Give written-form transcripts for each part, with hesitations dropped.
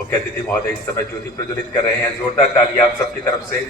मुख्य अतिथि महोदय इस समय ज्योति प्रज्वलित कर रहे हैं। जोरदार ताली आप सबकी तरफ से।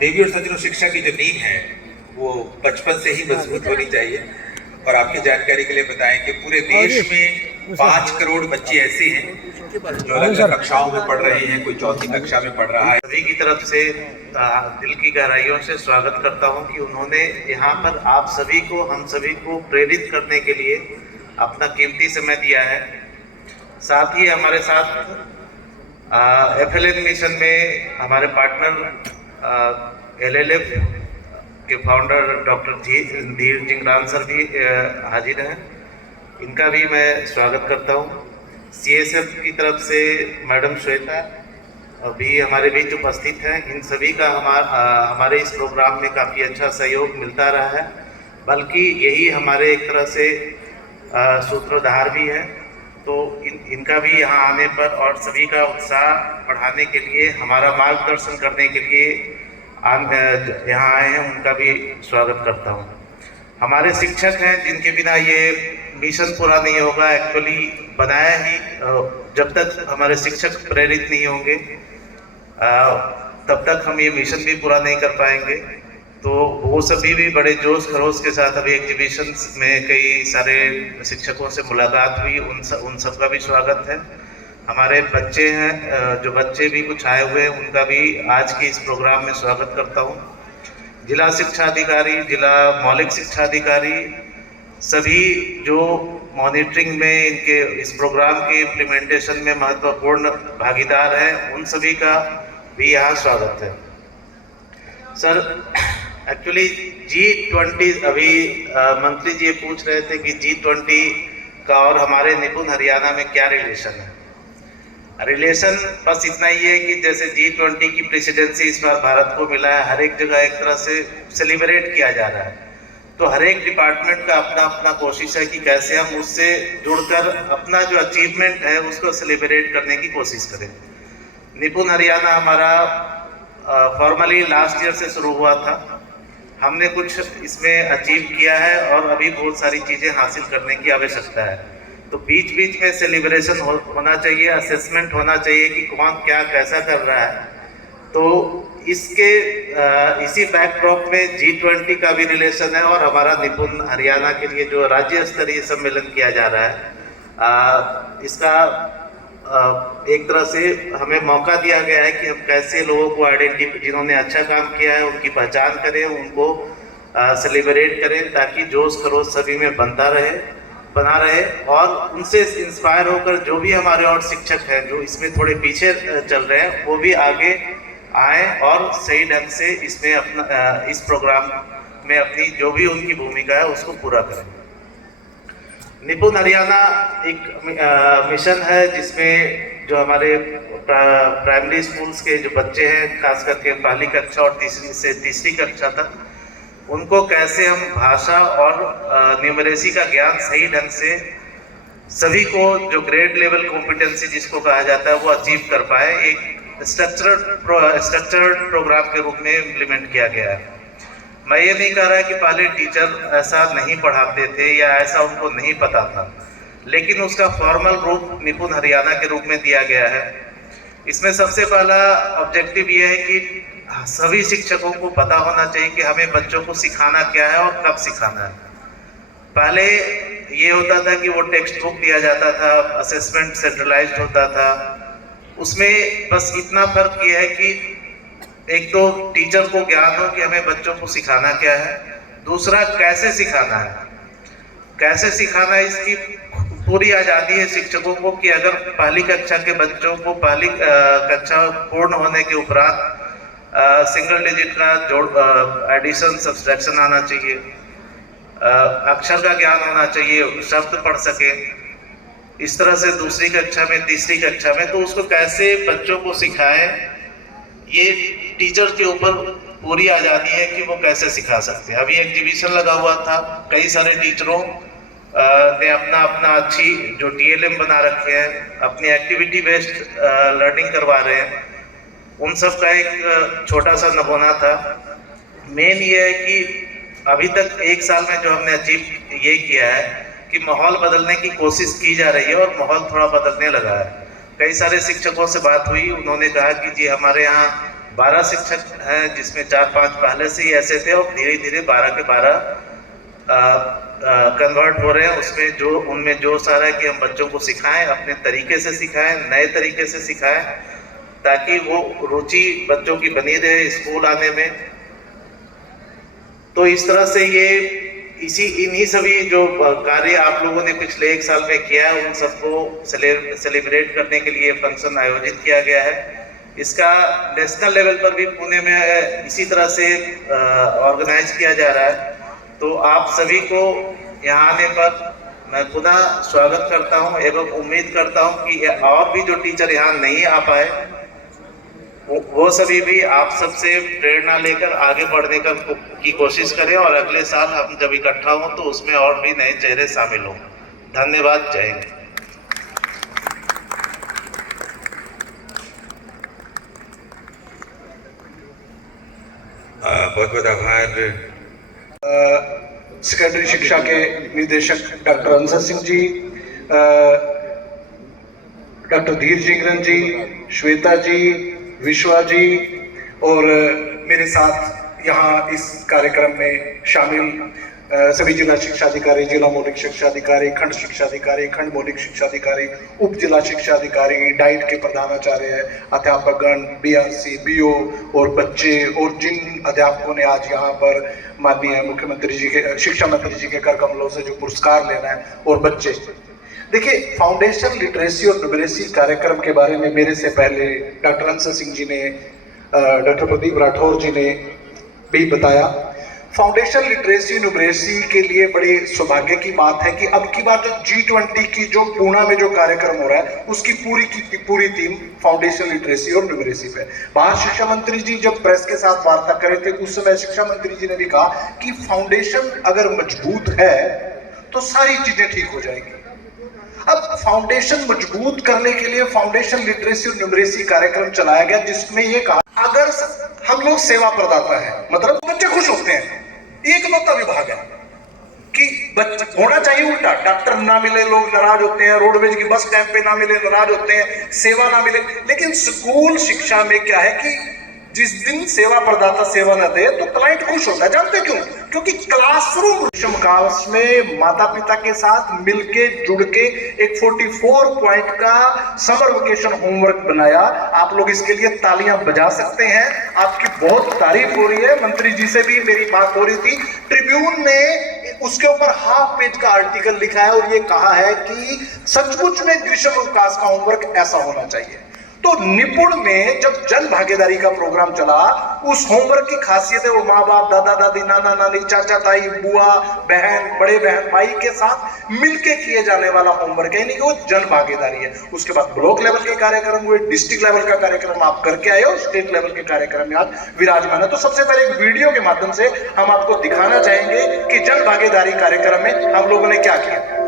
देवी और सज्जनों, शिक्षा की जो नींव है वो बचपन से ही मजबूत होनी चाहिए। और आपकी जानकारी के लिए बताएं कि पूरे देश में 5 करोड़ बच्चे ऐसे हैं जो अलग अलग कक्षाओं में पढ़ रहे हैं। कोई चौथी कक्षा में पढ़ रहा है। सभी की तरफ से दिल की गहराइयों से स्वागत करता हूं कि उन्होंने यहाँ पर आप सभी को, हम सभी को प्रेरित करने के लिए अपना कीमती समय दिया है। साथ ही हमारे साथ FLN मिशन में हमारे पार्टनर LLF के फाउंडर डॉक्टर धीर जिंगरान सर भी हाजिर हैं। इनका भी मैं स्वागत करता हूं। CSF की तरफ से मैडम श्वेता भी हमारे बीच उपस्थित हैं। इन सभी का हमारे इस प्रोग्राम में काफ़ी अच्छा सहयोग मिलता रहा है, बल्कि यही हमारे एक तरह से सूत्रधार भी है। तो इनका भी यहाँ आने पर और सभी का उत्साह बढ़ाने के लिए, हमारा मार्गदर्शन करने के लिए यहाँ आए हैं, उनका भी स्वागत करता हूँ। हमारे शिक्षक हैं जिनके बिना ये मिशन पूरा नहीं होगा। एक्चुअली बनाया ही जब तक हमारे शिक्षक प्रेरित नहीं होंगे तब तक हम ये मिशन भी पूरा नहीं कर पाएंगे। तो वो सभी भी बड़े जोश खरोश के साथ अभी एग्जीबिशन में कई सारे शिक्षकों से मुलाकात हुई, उन सब का भी स्वागत है। हमारे बच्चे हैं, जो बच्चे भी कुछ आए हुए हैं, उनका भी आज के इस प्रोग्राम में स्वागत करता हूँ। जिला शिक्षा अधिकारी, जिला मौलिक शिक्षा अधिकारी, सभी जो मॉनिटरिंग में इनके इस प्रोग्राम के इम्प्लीमेंटेशन में महत्वपूर्ण भागीदार हैं, उन सभी का भी यहाँ स्वागत है। सर, एक्चुअली G20 अभी मंत्री जी पूछ रहे थे कि G20 का और हमारे निपुण हरियाणा में क्या रिलेशन है। रिलेशन बस इतना ही है कि जैसे G20 की प्रेसिडेंसी इस बार भारत को मिला है, हर एक जगह एक तरह से सेलिब्रेट किया जा रहा है। तो हर एक डिपार्टमेंट का अपना अपना कोशिश है कि कैसे हम उससे जुड़कर अपना जो अचीवमेंट है उसको सेलिब्रेट करने की कोशिश करें। निपुण हरियाणा हमारा फॉर्मली लास्ट ईयर से शुरू हुआ था। हमने कुछ इसमें अचीव किया है और अभी बहुत सारी चीज़ें हासिल करने की आवश्यकता है। तो बीच बीच में सेलिब्रेशन होना चाहिए, असेसमेंट होना चाहिए कि कौन क्या कैसा कर रहा है। तो इसके इसी बैकड्रॉप में G20 का भी रिलेशन है और हमारा निपुण हरियाणा के लिए जो राज्य स्तरीय सम्मेलन किया जा रहा है, इसका एक तरह से हमें मौका दिया गया है कि हम कैसे लोगों को आइडेंटिफाई, जिन्होंने अच्छा काम किया है उनकी पहचान करें, उनको सेलिब्रेट करें, ताकि जोश खरोश सभी में बना रहे और उनसे इंस्पायर होकर जो भी हमारे और शिक्षक हैं जो इसमें थोड़े पीछे चल रहे हैं, वो भी आगे आए और सही ढंग से इसमें अपना इस प्रोग्राम में अपनी जो भी उनकी भूमिका है उसको पूरा करें। निपुण हरियाणा एक मिशन है जिसमें जो हमारे प्राइमरी स्कूल्स के जो बच्चे हैं, खास करके पहली कक्षा और तीसरी से तीसरी कक्षा तक, उनको कैसे हम भाषा और न्यूमरेसी का ज्ञान सही ढंग से सभी को, जो ग्रेड लेवल कॉम्पिटेंसी जिसको कहा जाता है, वो अचीव कर पाए, एक स्ट्रक्चर्ड प्रोग्राम के रूप में इम्प्लीमेंट किया गया है। मैं ये नहीं कह रहा कि पहले टीचर ऐसा नहीं पढ़ाते थे या ऐसा उनको नहीं पता था, लेकिन उसका फॉर्मल रूप निपुण हरियाणा के रूप में दिया गया है। इसमें सबसे पहला ऑब्जेक्टिव ये है कि सभी शिक्षकों को पता होना चाहिए कि हमें बच्चों को सिखाना क्या है और कब सिखाना है। पहले ये होता था कि वो टेक्स्ट बुक दिया जाता था, असेसमेंट सेंट्रलाइज्ड होता था। उसमें बस इतना फर्क ये है कि एक तो टीचर को ज्ञान हो कि हमें बच्चों को सिखाना क्या है, दूसरा कैसे सिखाना है। कैसे सिखाना, इसकी पूरी आज़ादी है शिक्षकों को कि अगर पहली कक्षा के बच्चों को पहली कक्षा पूर्ण होने के उपरांत सिंगल डिजिट का जोड़, एडिशन, सब्सट्रैक्शन आना चाहिए, अक्षर का ज्ञान होना चाहिए, शब्द पढ़ सके। इस तरह से दूसरी कक्षा में, तीसरी कक्षा में, तो उसको कैसे बच्चों को सिखाएं, ये टीचर के ऊपर पूरी आज़ादी है कि वो कैसे सिखा सकते हैं। अभी एग्जीबिशन लगा हुआ था, कई सारे टीचरों ने अपना अपना अच्छी जो TLM बना रखे हैं, अपनी एक्टिविटी बेस्ड लर्निंग करवा रहे हैं। उन सब का एक छोटा सा नमूना था। मेन ये है कि अभी तक एक साल में जो हमने अचीव ये किया है कि माहौल बदलने की कोशिश की जा रही है और माहौल थोड़ा बदलने लगा है। कई सारे शिक्षकों से बात हुई, उन्होंने कहा कि जी हमारे यहाँ 12 शिक्षक हैं जिसमें 4-5 पहले से ही ऐसे थे और धीरे धीरे 12 के 12 कन्वर्ट हो रहे हैं। उसमें जो उनमें जोश आ रहा है कि हम बच्चों को सिखाएं, अपने तरीके से सिखाएं, नए तरीके से सिखाएं, ताकि वो रुचि बच्चों की बनी रहे स्कूल आने में। तो इस तरह से ये इन्हीं सभी जो कार्य आप लोगों ने पिछले एक साल में किया है, उन सबको सेलिब्रेट करने के लिए फंक्शन आयोजित किया गया है। इसका नेशनल लेवल पर भी पुणे में इसी तरह से ऑर्गेनाइज किया जा रहा है। तो आप सभी को यहाँ आने पर मैं पुनः स्वागत करता हूँ एवं उम्मीद करता हूँ कि और भी जो टीचर यहाँ नहीं आ पाए, वो सभी भी आप सबसे प्रेरणा लेकर आगे बढ़ने की कोशिश करें और अगले साल हम जब इकट्ठा हों तो उसमें और भी नए चेहरे शामिल हों। धन्यवाद। जय हिंद। बहुत बहुत आभार। सेकेंडरी शिक्षा के निदेशक डॉक्टर अंसर सिंह जी, डॉक्टर धीर जिंगरन जी, श्वेता जी, विश्वा जी और मेरे साथ यहाँ इस कार्यक्रम में शामिल सभी जिला शिक्षा अधिकारी, जिला मौलिक शिक्षा अधिकारी, खंड शिक्षा अधिकारी, खंड मौलिक शिक्षा अधिकारी, उप जिला शिक्षा अधिकारी, डाइट के प्रधानाचार्य, अध्यापकगण, बीआरसी, बीओ और बच्चे और जिन अध्यापकों ने आज यहाँ पर माननीय मुख्यमंत्री जी के, शिक्षा मंत्री जी के कर कमलों से जो पुरस्कार लेना है, और बच्चे। देखिए, फाउंडेशन लिटरेसी और न्यूमरेसी कार्यक्रम के बारे में मेरे से पहले डॉक्टर अंसर सिंह जी ने, डॉक्टर प्रदीप राठौर जी ने भी बताया। फाउंडेशन लिटरेसी न्यूमरेसी के लिए बड़े सौभाग्य की बात है कि अब की बार जो G20 की जो पूना में जो कार्यक्रम हो रहा है, उसकी पूरी थीम फाउंडेशन लिटरेसी और न्यूमरेसी पे। बाहर शिक्षा मंत्री जी जब प्रेस के साथ वार्ता कर रहे थे, उस समय शिक्षा मंत्री जी ने भी कहा कि फाउंडेशन अगर मजबूत है तो सारी चीजें ठीक हो जाएंगी। अब फाउंडेशन मजबूत करने के लिए फाउंडेशन लिटरेसी और न्यूमरेसी कार्यक्रम चलाया गया, जिसमें ये कहा अगर हम लोग सेवा प्रदाता है, मतलब बच्चे खुश होते हैं, एकलौता विभाग है कि बच्चे होना चाहिए उल्टा, डॉक्टर ना मिले लोग नाराज होते हैं, रोडवेज की बस स्टैंड पे ना मिले नाराज होते हैं, सेवा ना मिले। लेकिन स्कूल शिक्षा में क्या है कि जिस दिन सेवा प्रदाता सेवा न दे तो क्लाइंट खुश होता है। जानते क्यों? क्योंकि क्लासरूम ग्रीष्मकाल में माता पिता के साथ मिलके जुड़ के एक 44 पॉइंट का समर वेकेशन होमवर्क बनाया। आप लोग इसके लिए तालियां बजा सकते हैं, आपकी बहुत तारीफ हो रही है। मंत्री जी से भी मेरी बात हो रही थी, ट्रिब्यून ने उसके ऊपर हाफ पेज का आर्टिकल लिखा है और ये कहा है कि सचमुच में ग्रीष्मकाल का होमवर्क ऐसा होना चाहिए। तो निपुण में जब जन भागीदारी का प्रोग्राम चला, उस होमवर्क की खासियत है वो माँ बाप, दादा दादी, नाना नानी, चाचा ताई, बुआ बहन, बड़े बहन भाई के साथ मिलके किए जाने वाला होमवर्क है, यानी कि वो जन भागीदारी है। उसके बाद ब्लॉक लेवल के कार्यक्रम हुए, डिस्ट्रिक्ट लेवल का कार्यक्रम आप करके आए हो, स्टेट लेवल के कार्यक्रम में आज विराजमान है। तो सबसे पहले एक वीडियो के माध्यम से हम आपको दिखाना चाहेंगे कि जन भागीदारी कार्यक्रम में हम लोगों ने क्या किया।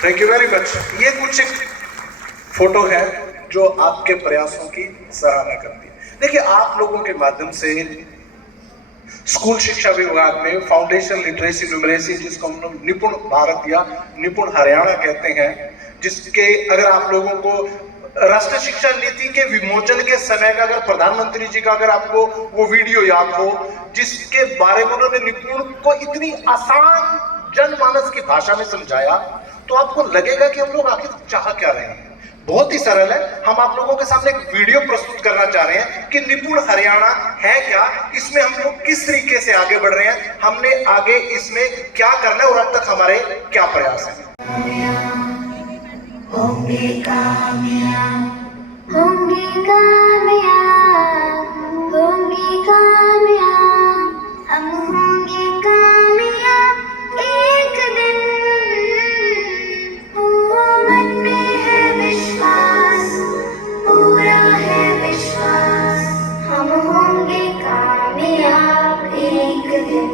Thank you very much. ये कुछ फोटो है जो आपके प्रयासों की सराहना करती है। देखिए, आप लोगों के माध्यम से स्कूल शिक्षा विभाग में फाउंडेशन लिटरेसी न्यूमरेसी, जिसको हम लोग निपुण भारत या निपुण हरियाणा कहते हैं, जिसके अगर आप लोगों को राष्ट्रीय शिक्षा नीति के विमोचन के समय का अगर प्रधानमंत्री जी का अगर आपको वो वीडियो याद हो, जिसके बारे में उन्होंने निपुण को इतनी आसान जनमानस की भाषा में समझाया, तो आपको लगेगा कि हम लोग आखिर चाह क्या रहे हैं। बहुत ही सरल है। हम आप लोगों के सामने एक वीडियो प्रस्तुत करना चाह रहे हैं कि निपुण हरियाणा है क्या, इसमें हम लोग किस तरीके से आगे बढ़ रहे हैं, हमने आगे इसमें क्या करना है और अब तक हमारे क्या प्रयास हैं। होंगे कामयाब, होंगे कामयाब, होंगे कामयाब, हम होंगे कामयाब एक दिन। ओ मन में है विश्वास, पूरा है विश्वास, हम होंगे कामयाब एक दिन।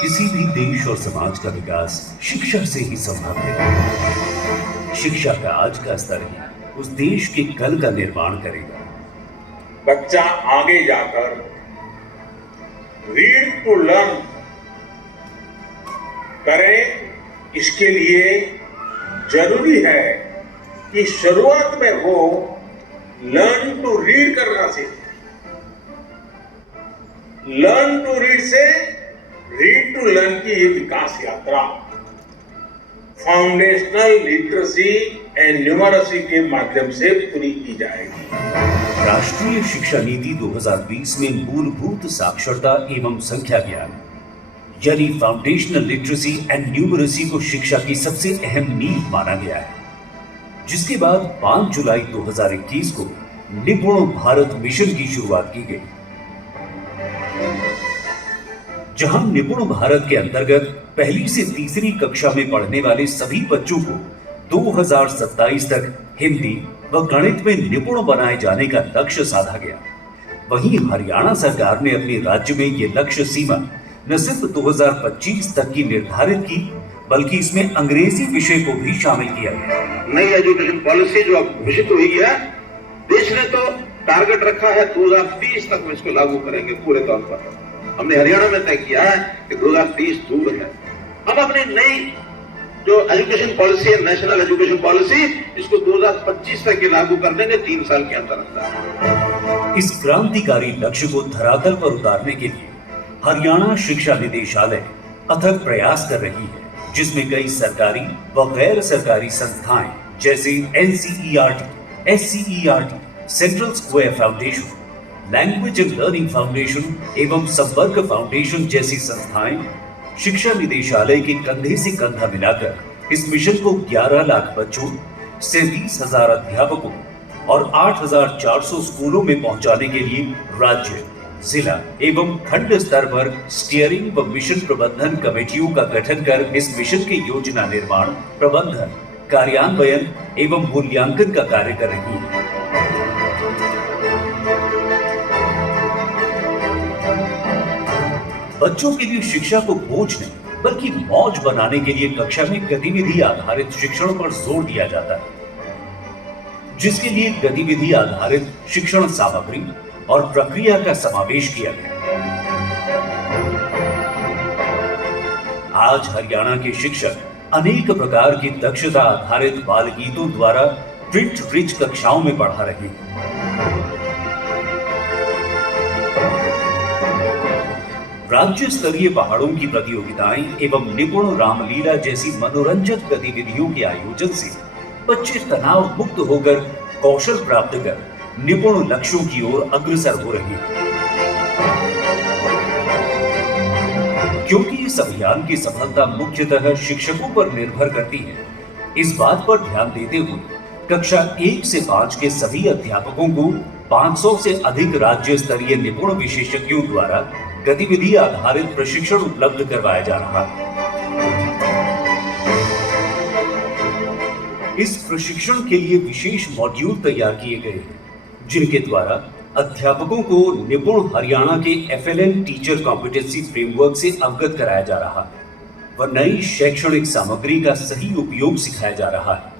किसी भी देश और समाज का विकास शिक्षा से ही संभव है। शिक्षा का आज का स्तर ही उस देश के कल का निर्माण करेगा। बच्चा आगे जाकर रीड टू लर्न करे, इसके लिए जरूरी है कि शुरुआत में वो लर्न टू रीड करना सीखे। लर्न टू रीड से रीड टू लर्न की ये विकास यात्रा फाउंडेशनल लिटरेसी एंड न्यूमरेसी के माध्यम से पूरी की जाएगी। राष्ट्रीय शिक्षा नीति 2020 में मूलभूत साक्षरता एवं संख्या ज्ञान यानी फाउंडेशनल लिटरेसी एंड न्यूमरेसी को शिक्षा की सबसे अहम नींव माना गया है, जिसके बाद 5 जुलाई 2021 को निपुण भारत मिशन की शुरुआत की गई, जहां निपुण भारत के अंतर्गत पहली से तीसरी कक्षा में पढ़ने वाले सभी बच्चों को 2027 तक हिंदी व गणित में निपुण बनाए जाने का लक्ष्य साधा गया। वहीं हरियाणा सरकार ने अपने राज्य में ये लक्ष्य सीमा न सिर्फ 2025 तक की निर्धारित की, बल्कि इसमें अंग्रेजी विषय को भी शामिल किया गया। नई एजुकेशन पॉलिसी जो अब घोषित हुई है, देश ने तो टारगेट रखा है 2030 तक में इसको लागू करेंगे पूरे तौर पर। हमने हरियाणा में तय किया है कि 2030 दूर है। हम अपनी नई जो एजुकेशन पॉलिसी है, नेशनल एजुकेशन पॉलिसी, इसको 2025 तक लागू कर देंगे, 3 साल के अंदर। इस क्रांतिकारी लक्ष्य को धरातल पर उतारने के लिए हरियाणा शिक्षा निदेशालय अथक प्रयास कर रही है, जिसमें कई सरकारी व गैर सरकारी संस्थाएं जैसे NCERT, SCERT, central square foundation, language and learning foundation एवं संपर्क फाउंडेशन जैसी संस्थाएं शिक्षा निदेशालय के कंधे से कंधा मिलाकर इस मिशन को 11 लाख बच्चों, 37,000 अध्यापकों और 8,400 स्कूलों में पहुंचाने के लिए राज्य, जिला एवं खंड स्तर पर स्टीयरिंग व मिशन प्रबंधन कमेटियों का गठन कर इस मिशन के योजना निर्माण, प्रबंधन, कार्यान्वयन एवं मूल्यांकन का कार्य कर रही है। बच्चों के लिए शिक्षा को बोझ नहीं बल्कि मौज बनाने के लिए कक्षा में गतिविधि आधारित शिक्षण पर जोर दिया जाता है, जिसके लिए गतिविधि आधारित शिक्षण सामग्री और प्रक्रिया का समावेश किया गया। आज हरियाणा के शिक्षक अनेक प्रकार की दक्षता आधारित बाल गीतों द्वारा प्रिंट रिच कक्षाओं में पढ़ा रहे हैं। राज्य स्तरीय पहाड़ों की प्रतियोगिताएं एवं निपुण रामलीला जैसी मनोरंजक गतिविधियों के आयोजन से बच्चे तनाव मुक्त होकर कौशल प्राप्त कर निपुण लक्ष्यों की ओर अग्रसर हो रहे हैं। क्योंकि इस अभियान की सफलता मुख्यतः शिक्षकों पर निर्भर करती है, इस बात पर ध्यान देते हुए कक्षा 1 से 5 के सभी अध्यापकों को 500 से अधिक राज्य स्तरीय निपुण विशेषज्ञों द्वारा गतिविधि आधारित प्रशिक्षण उपलब्ध करवाया जा रहा है। इस प्रशिक्षण के लिए विशेष मॉड्यूल तैयार किए गए हैं, जिनके द्वारा अध्यापकों को निपुण हरियाणा के FLN टीचर कॉम्पिटेंसी फ्रेमवर्क से अवगत कराया जा रहा है व नई शैक्षणिक सामग्री का सही उपयोग सिखाया जा रहा है।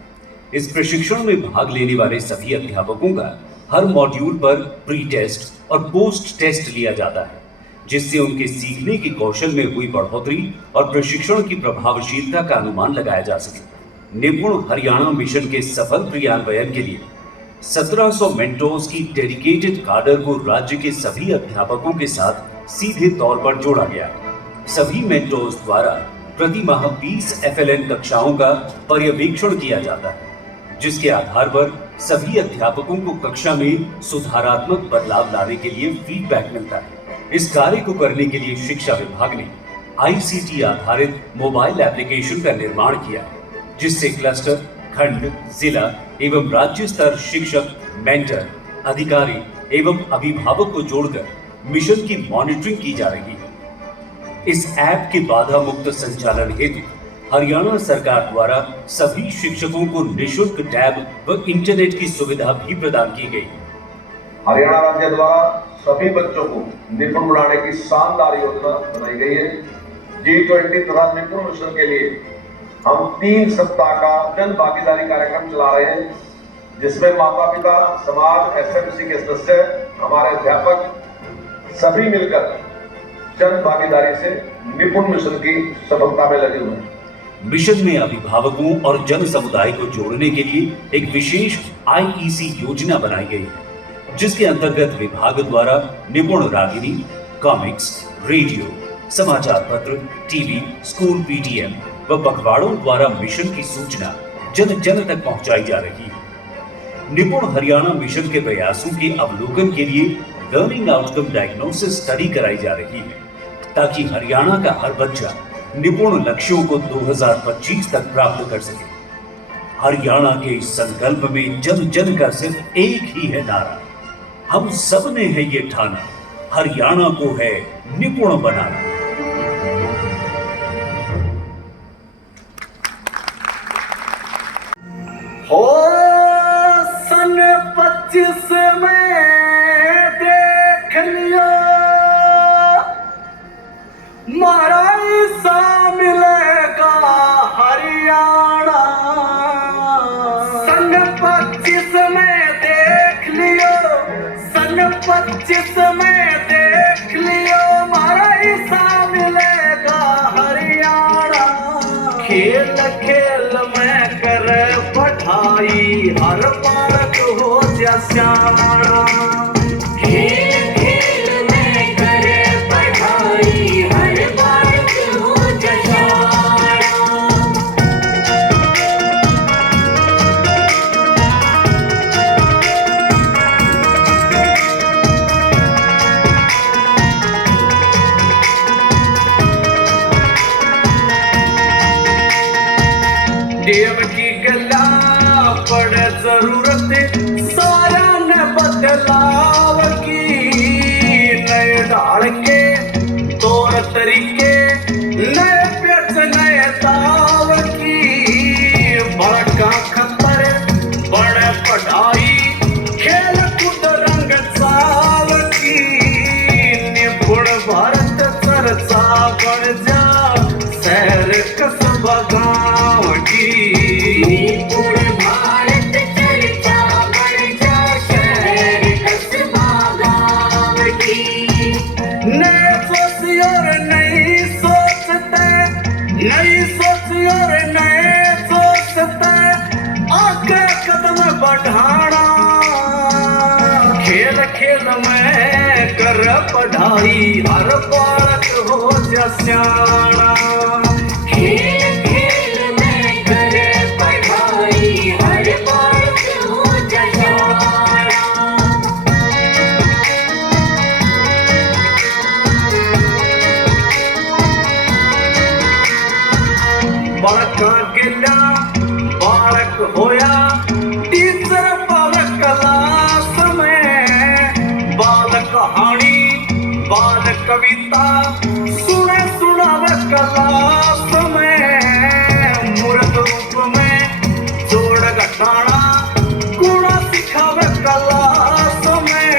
इस प्रशिक्षण में भाग लेने वाले सभी अध्यापकों का हर मॉड्यूल पर प्री टेस्ट और पोस्ट टेस्ट लिया जाता है, जिससे उनके सीखने के कौशल में हुई बढ़ोतरी और प्रशिक्षण की प्रभावशीलता का अनुमान लगाया जा सके। निपुण हरियाणा मिशन के सफल क्रियान्वयन के लिए 1700 मेंटोर्स की डेडिकेटेड काडर को राज्य के सभी अध्यापकों के साथ सीधे तौर पर जोड़ा गया है। सभी मेंटोर्स द्वारा प्रति माह 20 FLN कक्षाओं का पर्यवेक्षण किया जाता है, जिसके आधार पर सभी अध्यापकों को कक्षा में सुधारात्मक बदलाव लाने के लिए फीडबैक मिलता है। इस कार्य को करने के लिए शिक्षा विभाग ने ICT आधारित मोबाइल एप्लीकेशन का निर्माण किया है, जिससे क्लस्टर, खंड, जिला एवं राज्य स्तर शिक्षक, मेंटर, अधिकारी एवं अभिभावक को जोड़कर मिशन की मॉनिटरिंग की जा रही है। इस ऐप के बाधा मुक्त संचालन हेतु हरियाणा सरकार द्वारा सभी शिक्षकों को निःशुल्क टैब व इंटरनेट की सुविधा भी प्रदान की गई। हरियाणा राज्य द्वारा सभी बच्चों को निपुण बनाने की शानदार योजना बनाई गई है। G20 तथा निपुण मिशन के लिए हम 3 सप्ताह का जन भागीदारी कार्यक्रम चला रहे हैं, जिसमें माता पिता, समाज, SMC के सदस्य, हमारे अध्यापक सभी मिलकर जन भागीदारी से निपुण मिशन की सफलता में लगे हुए हैं। मिशन में अभिभावकों और जन समुदाय को जोड़ने के लिए एक विशेष IEC योजना बनाई गई है, जिसके अंतर्गत विभाग द्वारा निपुण रागिनी, कॉमिक्स, रेडियो, समाचार पत्र, टीवी, स्कूल PTM व पखवाड़ों द्वारा मिशन की सूचना जन जन तक पहुंचाई जा रही है। निपुण हरियाणा मिशन के प्रयासों के अवलोकन के लिए लर्निंग आउटकम डायग्नोसिस स्टडी कराई जा रही है, ताकि हरियाणा का हर बच्चा निपुण लक्ष्यों को 2025 तक प्राप्त कर सके। हरियाणा के इस संकल्प में जन जन का सिर्फ एक ही है नारा, हम सब ने है ये ठाना, हरियाणा को है निपुण बनाना। हो सन 25 में देख लियो मारा सा मिलेगा हरियाणा। सन 25 में देख लियो, सन 25 में देख लियो मारा सा मिलेगा हरियाणा। खेल खेल में कर पढ़ाई हर बालक हो जा श्यामा। खेल खेल में करे पढ़ाई हर बालक हो जा श्यामा। देव की गला पड़े जरूरत सारा ने बदलाव की। नए ढाल के तौर तरीके, नए पेच नए दाव की। बड़का खतर बड़े पढ़ाई खेल कूद रंग साव की। निपुण भारत चर्चा बढ़ जा शहर कस्बा गाँव की। निपुण भारत चर्चा बढ़ जा शहर कस्बा गाँव की। नए सोच और नई सोचते, नई सोच और नए सोचते आगे कदम बढ़ाना। खेल खेल में कर पढ़ाई हर बालक हो जा श्यामा। खेल खेल में करे पढ़ाई हर बालक हो जा श्यामा। बालका गिला बालक होया टीचर बालक क्लास में। बाल कहानी बाल कविता सुने सुनावे क्लास में। मूर्त रूप में जोड़ घटाना गुणा सिखावे क्लास में।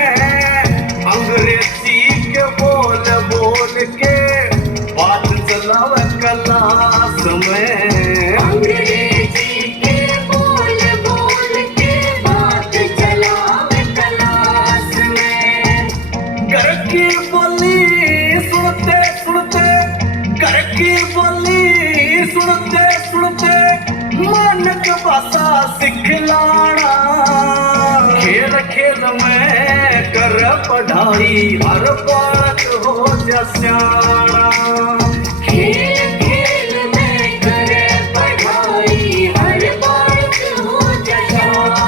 अंग्रेजी के बोल बोल के बात चलावे क्लास में। अंग्रेजी के बोल बोल के बात चलावे क्लास में। घर की बोली सुनते सुनते, घर की बोली सुनते सुनते मन भाषा सिखलाना, खेल खेल में कर पढ़ाई, हर बालक हो जा सियाना। खेल खेल में करे पढ़ाई, हर बालक हो जा सियाना।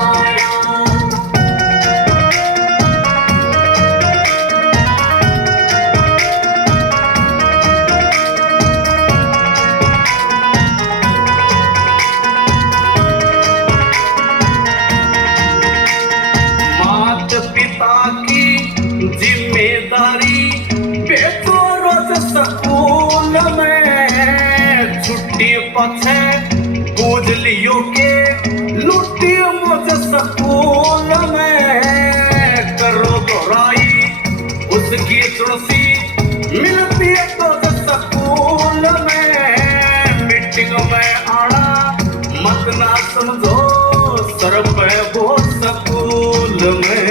माता पिता की जिम्मेदारी, बेटो रोज स्कूल में, छुट्टी पछे पूज लियो के लुटी मुझ स्कूल में। करो दोहराई उसकी तुलसी, मिलती है तो स्कूल में। मीटिंग में आना मत ना समझो, सर पे वो स्कूल में।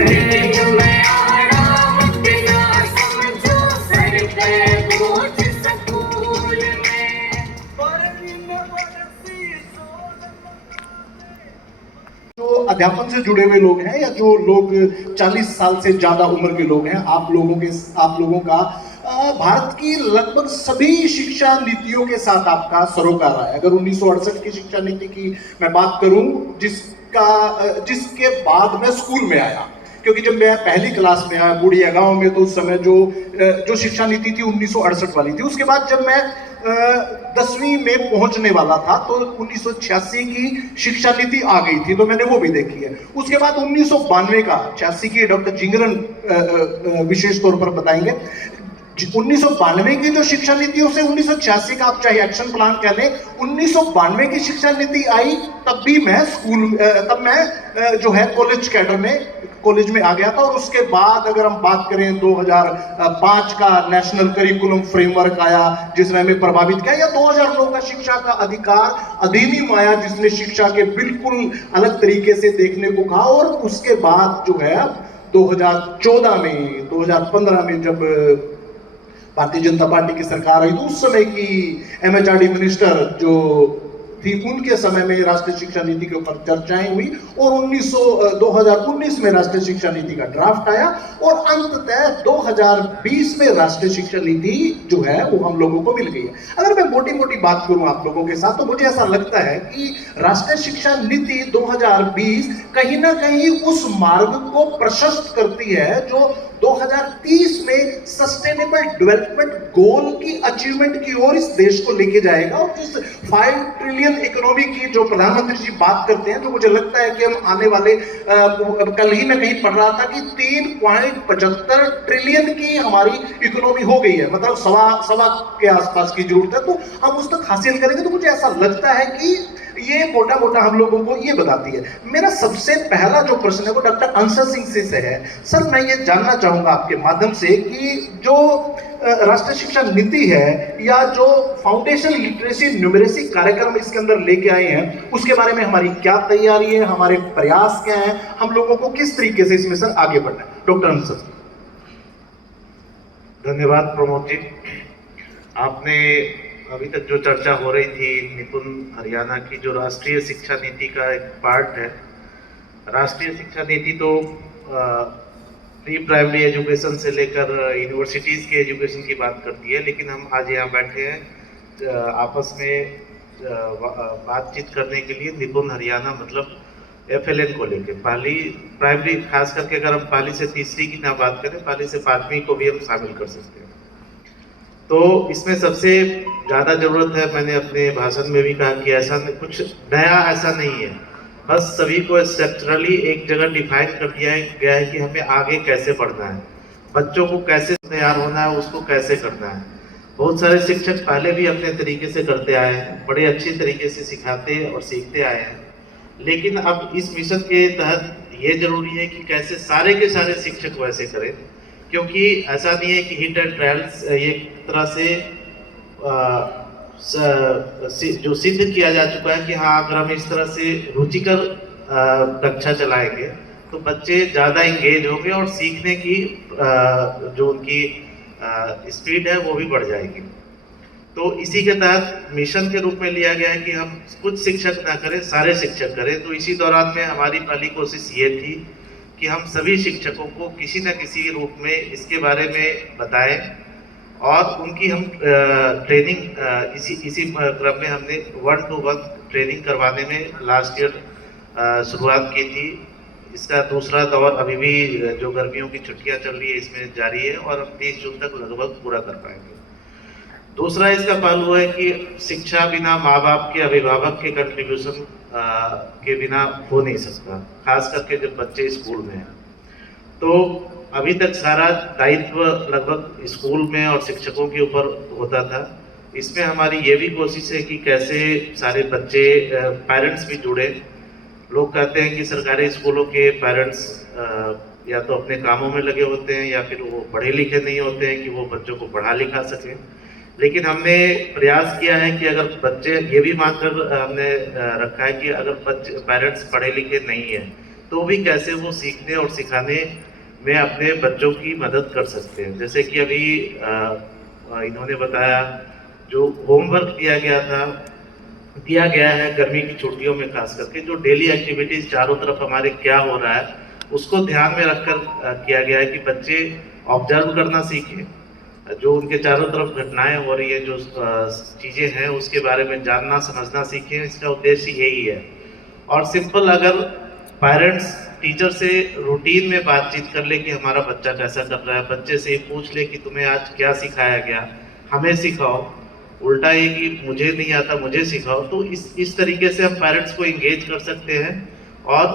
मीटिंग में आना मत ना समझो, सर पे बोझ स्कूल में। जो अध्यापन से जुड़े हुए लोग हैं या जो लोग 40 साल से ज्यादा उम्र के लोग हैं, आप लोगों का भारत की लगभग सभी शिक्षा नीतियों के साथ आपका सरोकार रहा है। अगर 1968 की शिक्षा नीति की मैं बात करूं, जिसके बाद मैं स्कूल में आया, क्योंकि जब मैं पहली क्लास में आया बुढ़िया गांव में, तो उस समय जो शिक्षा नीति थी 1968 वाली थी। उसके बाद जब मैं 10वीं में पहुंचने वाला था तो 1986 की शिक्षा नीति आ गई थी, तो मैंने वो भी देखी है। उसके बाद 1992 का, 86 की डॉक्टर जिंगरन विशेष तौर पर बताएंगे। 1992 की जो शिक्षा नीति से 1986 का आप चाहे एक्शन प्लान कह लें, 1992 की शिक्षा नीति आई, तब भी मैं तब मैं जो है कॉलेज में आ गया था। और उसके बाद अगर हम बात करें 2005 का नेशनल करिकुलम फ्रेमवर्क आया, जिसने हमें प्रभावित किया, या 2009 का शिक्षा का अधिकार अधिनियम आया, जिसने शिक्षा के बिल्कुल अलग तरीके से देखने को कहा। और उसके बाद जो है 2015 में जब भारतीय जनता पार्टी की सरकार आई, तो उस समय की MHRD मिनिस्टर जो थी, उनके समय में राष्ट्रीय शिक्षा नीति के ऊपर चर्चाएं हुई और 2019 में राष्ट्रीय शिक्षा नीति का ड्राफ्ट आया और अंततः 2020 में राष्ट्रीय शिक्षा नीति जो है वो हम लोगों को मिल गई है। अगर मैं मोटी मोटी बात करूं आप लोगों के साथ, तो मुझे ऐसा लगता है कि राष्ट्रीय शिक्षा नीति 2020 कहीं ना कहीं उस मार्ग को प्रशस्त करती है जो 2030 में सस्टेनेबल डेवलपमेंट गोल की अचीवमेंट की ओर इस देश को लेके जाएगा। और जिस 5 ट्रिलियन इकोनॉमी की जो प्रधानमंत्री जी बात करते हैं, तो मुझे लगता है कि हम आने वाले कल ही मैं कहीं पढ़ रहा था कि 3.75 ट्रिलियन की हमारी इकोनॉमी हो गई है, मतलब सवा के आसपास की जरूरत है, तो हम उस तक हासिल करेंगे। तो मुझे ऐसा लगता है कि ये मोटा मोटा हम लोगों को ये बताती है। मेरा सबसे पहला जो प्रश्न है वो डॉक्टर अंशा सिंह से है। सर, मैं ये जानना चाहूंगा आपके माध्यम से कि जो राष्ट्रीय शिक्षा नीति है या जो फाउंडेशन लिटरेसी न्यूमरेसी कार्यक्रम इसके अंदर लेके आए हैं, उसके बारे में हमारी क्या तैयारी है, हमारे प्रयास क्या है, हम लोगों को किस तरीके से इसमें सर आगे बढ़ना है? डॉक्टर अंशा सिंह। धन्यवाद प्रमोद जी। आपने अभी तक जो चर्चा हो रही थी निपुण हरियाणा की, जो राष्ट्रीय शिक्षा नीति का एक पार्ट है। राष्ट्रीय शिक्षा नीति तो प्री प्राइमरी एजुकेशन से लेकर यूनिवर्सिटीज़ के एजुकेशन की बात करती है, लेकिन हम आज यहाँ बैठे हैं आपस में बातचीत करने के लिए निपुण हरियाणा मतलब FLN को लेकर। पहली प्राइमरी, खास करके अगर हम पहली से तीसरी की ना बात करें, पहली से 5वीं को भी हम शामिल कर सकते हैं। तो इसमें सबसे ज़्यादा ज़रूरत है, मैंने अपने भाषण में भी कहा कि ऐसा कुछ नया ऐसा नहीं है, बस सभी को स्ट्रक्चरली एक जगह डिफाइन कर दिया गया है कि हमें आगे कैसे बढ़ना है, बच्चों को कैसे तैयार होना है, उसको कैसे करना है। बहुत सारे शिक्षक पहले भी अपने तरीके से करते आए हैं, बड़े अच्छी तरीके से सिखाते और सीखते आए हैं, लेकिन अब इस मिशन के तहत ये जरूरी है कि कैसे सारे के सारे शिक्षक वैसे करें, क्योंकि ऐसा नहीं है कि हिट एंड ट्रायल्स एक तरह से जो सिद्ध किया जा चुका है कि हाँ, अगर हम इस तरह से रुचिकर कक्षा चलाएंगे तो बच्चे ज़्यादा इंगेज होंगे और सीखने की जो उनकी स्पीड है वो भी बढ़ जाएगी। तो इसी के तहत मिशन के रूप में लिया गया है कि हम कुछ शिक्षक ना करें, सारे शिक्षक करें। तो इसी दौरान में हमारी पहली कोशिश ये थी कि हम सभी शिक्षकों को किसी न किसी रूप में इसके बारे में बताएं और उनकी हम ट्रेनिंग इसी क्रम में हमने 1-to-1 ट्रेनिंग करवाने में लास्ट ईयर शुरुआत की थी। इसका दूसरा दौर अभी भी जो गर्मियों की छुट्टियां चल रही है इसमें जारी है और हम 30 जून तक लगभग पूरा कर पाएंगे। दूसरा इसका पहलू है कि शिक्षा बिना माँ बाप के, अभिभावक के कंट्रीब्यूशन के बिना हो नहीं सकता, खास करके जब बच्चे स्कूल में हैं। तो अभी तक सारा दायित्व लगभग स्कूल में और शिक्षकों के ऊपर होता था। इसमें हमारी ये भी कोशिश है कि कैसे सारे बच्चे, पेरेंट्स भी जुड़े। लोग कहते हैं कि सरकारी स्कूलों के पेरेंट्स या तो अपने कामों में लगे होते हैं या फिर वो पढ़े लिखे नहीं होते हैं कि वो बच्चों को पढ़ा लिखा सकें। लेकिन हमने प्रयास किया है कि अगर बच्चे, ये भी मानकर हमने रखा है कि अगर बच्चे, पेरेंट्स पढ़े लिखे नहीं है तो भी कैसे वो सीखने और सिखाने में अपने बच्चों की मदद कर सकते हैं। जैसे कि अभी इन्होंने बताया, जो होमवर्क दिया गया है गर्मी की छुट्टियों में, खास करके जो डेली एक्टिविटीज चारों तरफ हमारे क्या हो रहा है उसको ध्यान में रखकर किया गया है कि बच्चे ऑब्जर्व करना सीखें, जो उनके चारों तरफ घटनाएं हो रही है, जो चीज़ें हैं उसके बारे में जानना समझना सीखें। इसका उद्देश्य यही है। और सिंपल, अगर पेरेंट्स टीचर से रूटीन में बातचीत कर ले कि हमारा बच्चा कैसा कर रहा है, बच्चे से पूछ ले कि तुम्हें आज क्या सिखाया गया, हमें सिखाओ, उल्टा ये कि मुझे नहीं आता मुझे सिखाओ, तो इस तरीके से हम पेरेंट्स को इंगेज कर सकते हैं और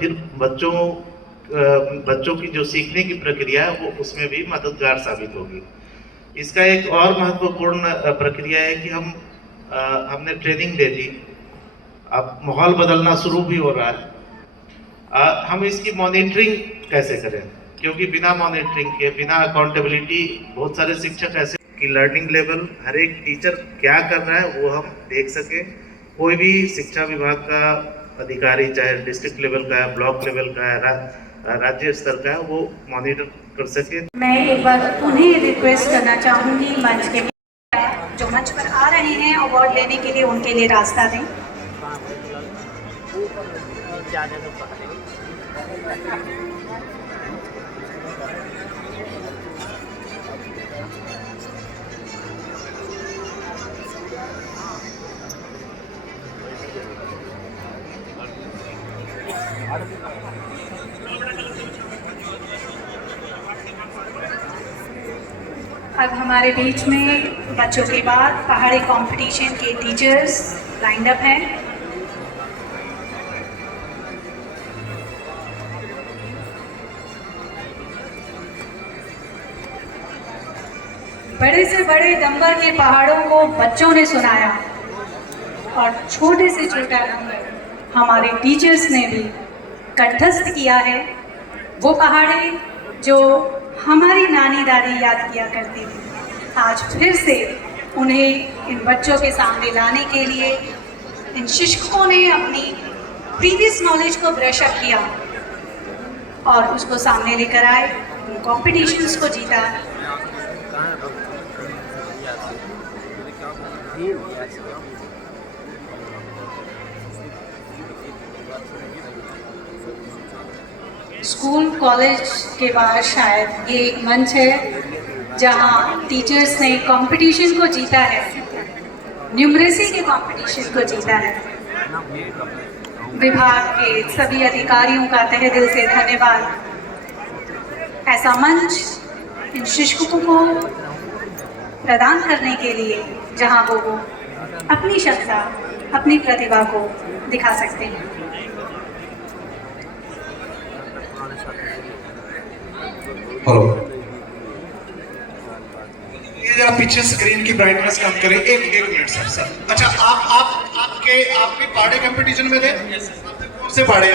फिर बच्चों की जो सीखने की प्रक्रिया है वो उसमें भी मददगार साबित होगी। इसका एक और महत्वपूर्ण प्रक्रिया है कि हमने ट्रेनिंग दे दी, अब माहौल बदलना शुरू भी हो रहा है। हम इसकी मॉनिटरिंग कैसे करें, क्योंकि बिना मॉनिटरिंग के, बिना अकाउंटेबिलिटी, बहुत सारे शिक्षक ऐसे कि लर्निंग लेवल हर एक टीचर क्या कर रहा है वो हम देख सके। कोई भी शिक्षा विभाग का अधिकारी, चाहे डिस्ट्रिक्ट लेवल का है, ब्लॉक लेवल का है, राज्य स्तर का है, वो मॉनिटर कर सके। मैं एक बार उन्हें रिक्वेस्ट करना चाहूँगी मंच के, जो मंच पर आ रहे हैं अवार्ड लेने के लिए, उनके लिए रास्ता दें। अब हमारे बीच में बच्चों के बाद पहाड़ी कंपटीशन के टीचर्स लाइंड अप हैं। बड़े से बड़े नंबर के पहाड़ों को बच्चों ने सुनाया और छोटे से छोटा नंबर हमारे टीचर्स ने भी कंठस्थ किया है। वो पहाड़े जो हमारी नानी दादी याद किया करती थी, आज फिर से उन्हें इन बच्चों के सामने लाने के लिए इन शिक्षकों ने अपनी प्रीवियस नॉलेज को ब्रश अप किया और उसको सामने लेकर आए, कॉम्पिटिशन्स को जीता। स्कूल कॉलेज के बाद शायद ये एक मंच है जहां टीचर्स ने कंपटीशन को जीता है, न्यूमरेसी के कंपटीशन को जीता है। विभाग के सभी अधिकारियों का तहे दिल से धन्यवाद। ऐसा मंच इन शिक्षकों को प्रदान करने के लिए जहां वो अपनी क्षमता, अपनी प्रतिभा को दिखा सकते हैं। हेलो, ये जरा पीछे स्क्रीन की ब्राइटनेस कम करें। एक मिनट सर। अच्छा, आप भी पहाड़े कंपटीशन में थे? कौन से पहाड़े?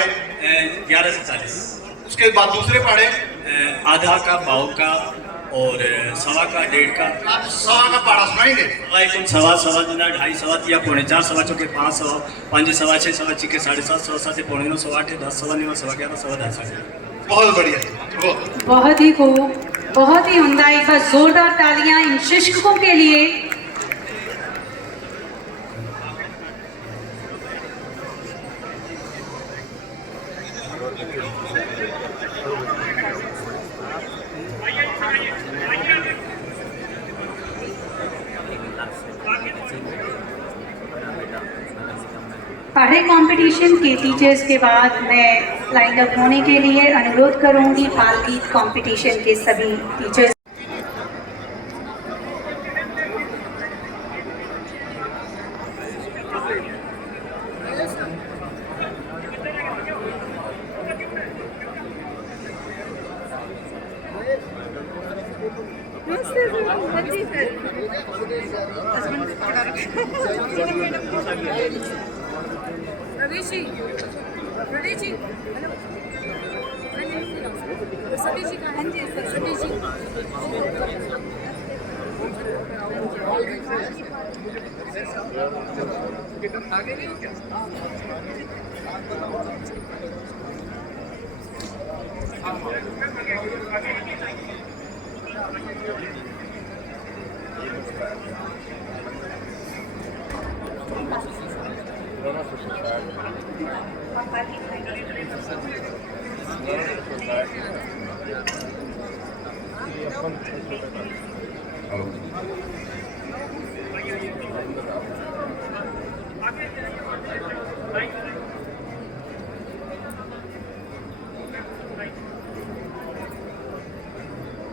11 से 40। उसके बाद दूसरे पहाड़े? आधा का, पाव का और सवा का, 1.5 का। आप सवा का पहाड़ा सुनाएंगे? तुम सवा दिना, 2.5 सवा तिया, 4.5 सवा चौके, 5 सवा 5 सवा 6 सवा चिके, 7.5 सवा 7 पौने 9 सवा 8 10 सवा 9 सवा 11 सवा 10। बहुत बढ़िया, बहुत ही खूब, बहुत ही उम्दा। एक बार जोरदार तालियां इन शिक्षकों के लिए पहाड़े कंपटीशन के टीचर्स के बाद मैं लाइन अप होने के लिए अनुरोध करूंगी बाल गीत कंपटीशन के सभी टीचर्स। प्रवेश जी, प्रवेश जी, हेलो, सतीश जी कहाँ हैं? सतीश जी, आगे नहीं क्या?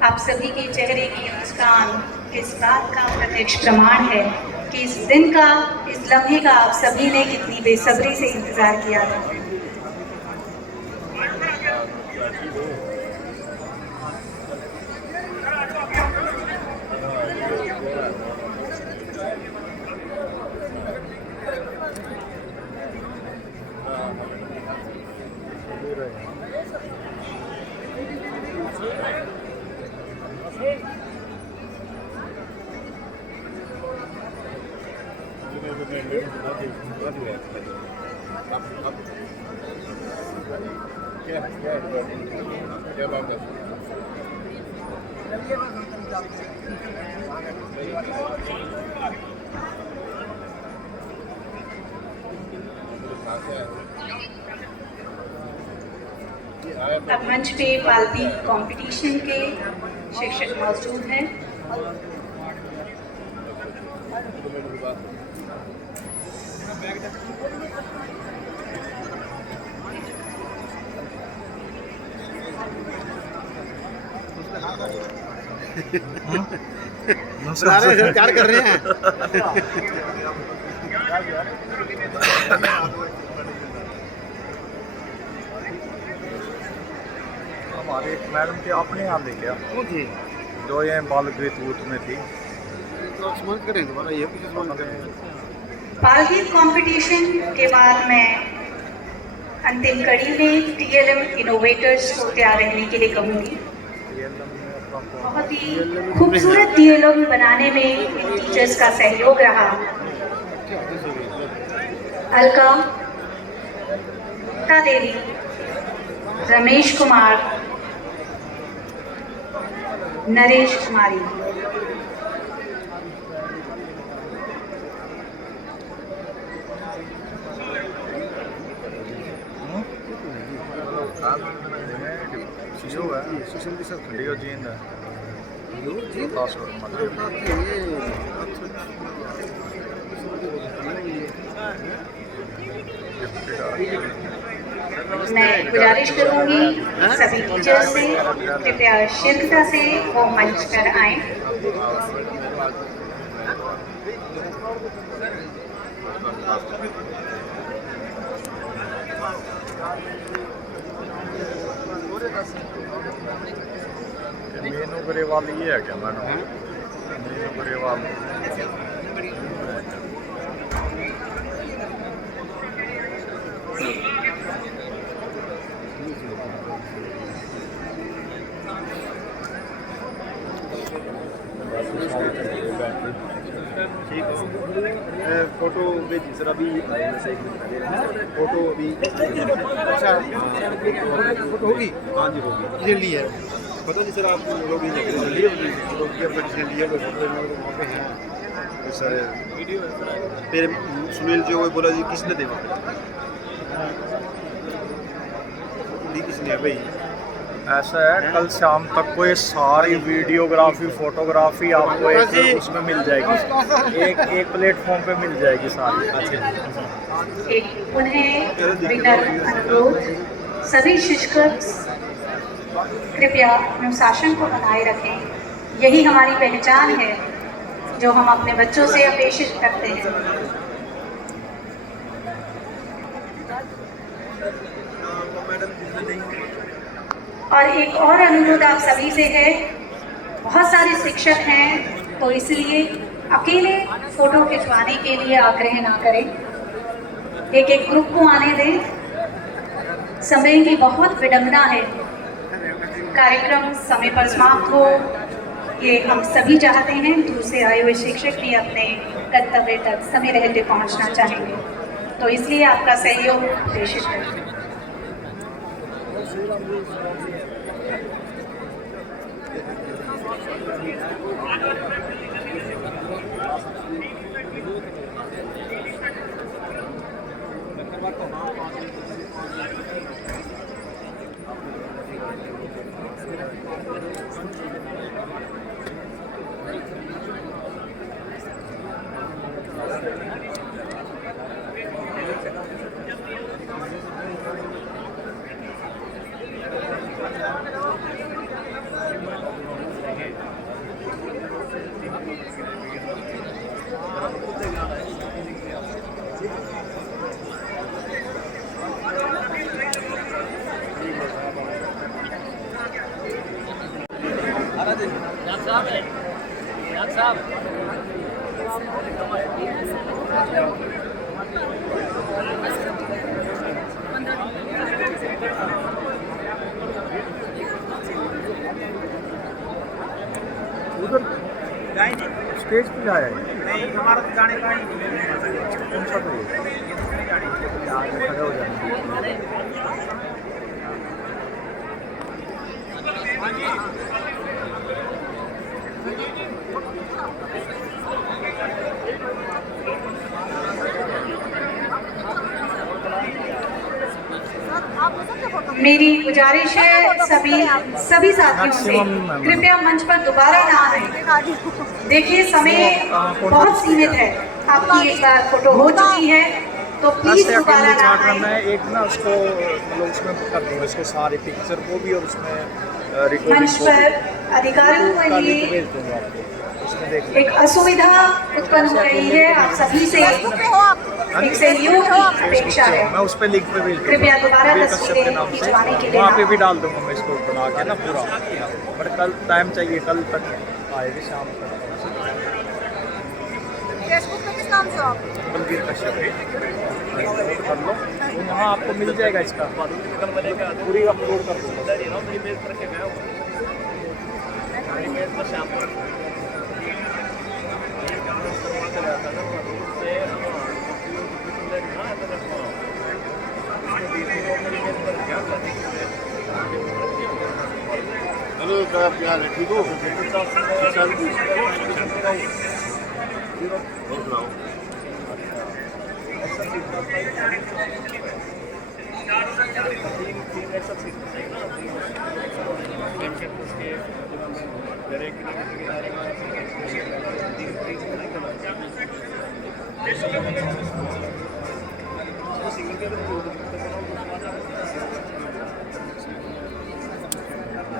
आप सभी के चेहरे की मुस्कान इस बात का प्रत्यक्ष प्रमाण है कि इस दिन का, इस लम्हे का आप सभी ने कितनी बेसब्री से इंतजार किया था। अब मंच पे बालबी कंपटीशन के शिक्षक मौजूद हैं। क्या कर रहे हैं? हमारे एक मैडम के अपने यहाँ ले गया जो ये बाल गीत में थी। बाल गीत कंपटीशन के बाद मैं अंतिम कड़ी में टीएलएम इनोवेटर्स को तैयार रहने के लिए कहूँगी। बहुत ही खूबसूरत टीएलएम बनाने में इन टीचर्स का सहयोग रहा। अलका, ता देवी, रमेश कुमार, नरेश कुमारी। मैं गुजारिश करूंगी सभी टीचर्स से कृपया शीघ्रता से वो मंच पर आए। मीनू ग्रेवाल ये है क्या मैडम? मीनू ग्रेवाल फोटो भेजी सर अभी फोटो अभी अच्छा फोटो होगी? हाँ जी होगी, जल्दी है पता नहीं सर आप लोग जल्दी होगी वहाँ पे हैं तो सर फिर सुनील जो वो बोला जी किसने देवा किसने है भाई ऐसा है कल शाम तक को ये सारी वीडियोग्राफी फोटोग्राफी आपको एक उसमें मिल जाएगी, एक प्लेटफॉर्म पे मिल जाएगी सारी। एक उन्हें विनर अनुरोध, सभी शिक्षक कृपया अनुशासन को बनाए रखें। यही हमारी पहचान है जो हम अपने बच्चों से अपेक्षित करते हैं। और एक और अनुरोध आप सभी से है, बहुत सारे शिक्षक हैं तो इसलिए अकेले फोटो खिंचवाने के लिए आग्रह ना करें, एक एक ग्रुप को आने दें। समय की बहुत विडंबना है, कार्यक्रम समय पर समाप्त हो ये हम सभी चाहते हैं। दूर से आए हुए शिक्षक भी अपने गंतव्य तक समय रहते पहुंचना चाहेंगे, तो इसलिए आपका सहयोग अपेक्षित है। उधर स्टेज पे जाए नहीं, हमारा तो जाने का ही कौन सा खड़े हो जाएंगे। मेरी गुजारिश है सभी साथियों से कृपया मंच पर दोबारा ना आए। देखिए समय बहुत सीमित है, आपकी एक बार फोटो हो चुकी है तो प्लीज दोबारा ना आए। एक ना उसको मतलब उसमें कर दूंगा इसको सारी पिक्चर को भी और उसमें मंच पर अधिकारियों के लिए एक असुविधा उत्पन्न हो रही है, आप सभी से एक सहयोग की अपेक्षा है। मैं उस पर लिंक पे भेज कृपया दोबारा तस्वीरें खिंचवाने के लिए वहाँ पे भी डाल दूंगा मैं इसको बना के ना पूरा, बट कल टाइम चाहिए, कल तक आएगी शाम तक। फेसबुक पे किस नाम से हो आप? बलबीर कश्यप कर लो तो वहाँ आपको मिल जाएगा इसका पूरी अपलोड कर दूँगा। हेलो क्या हाल है, ठीक हो?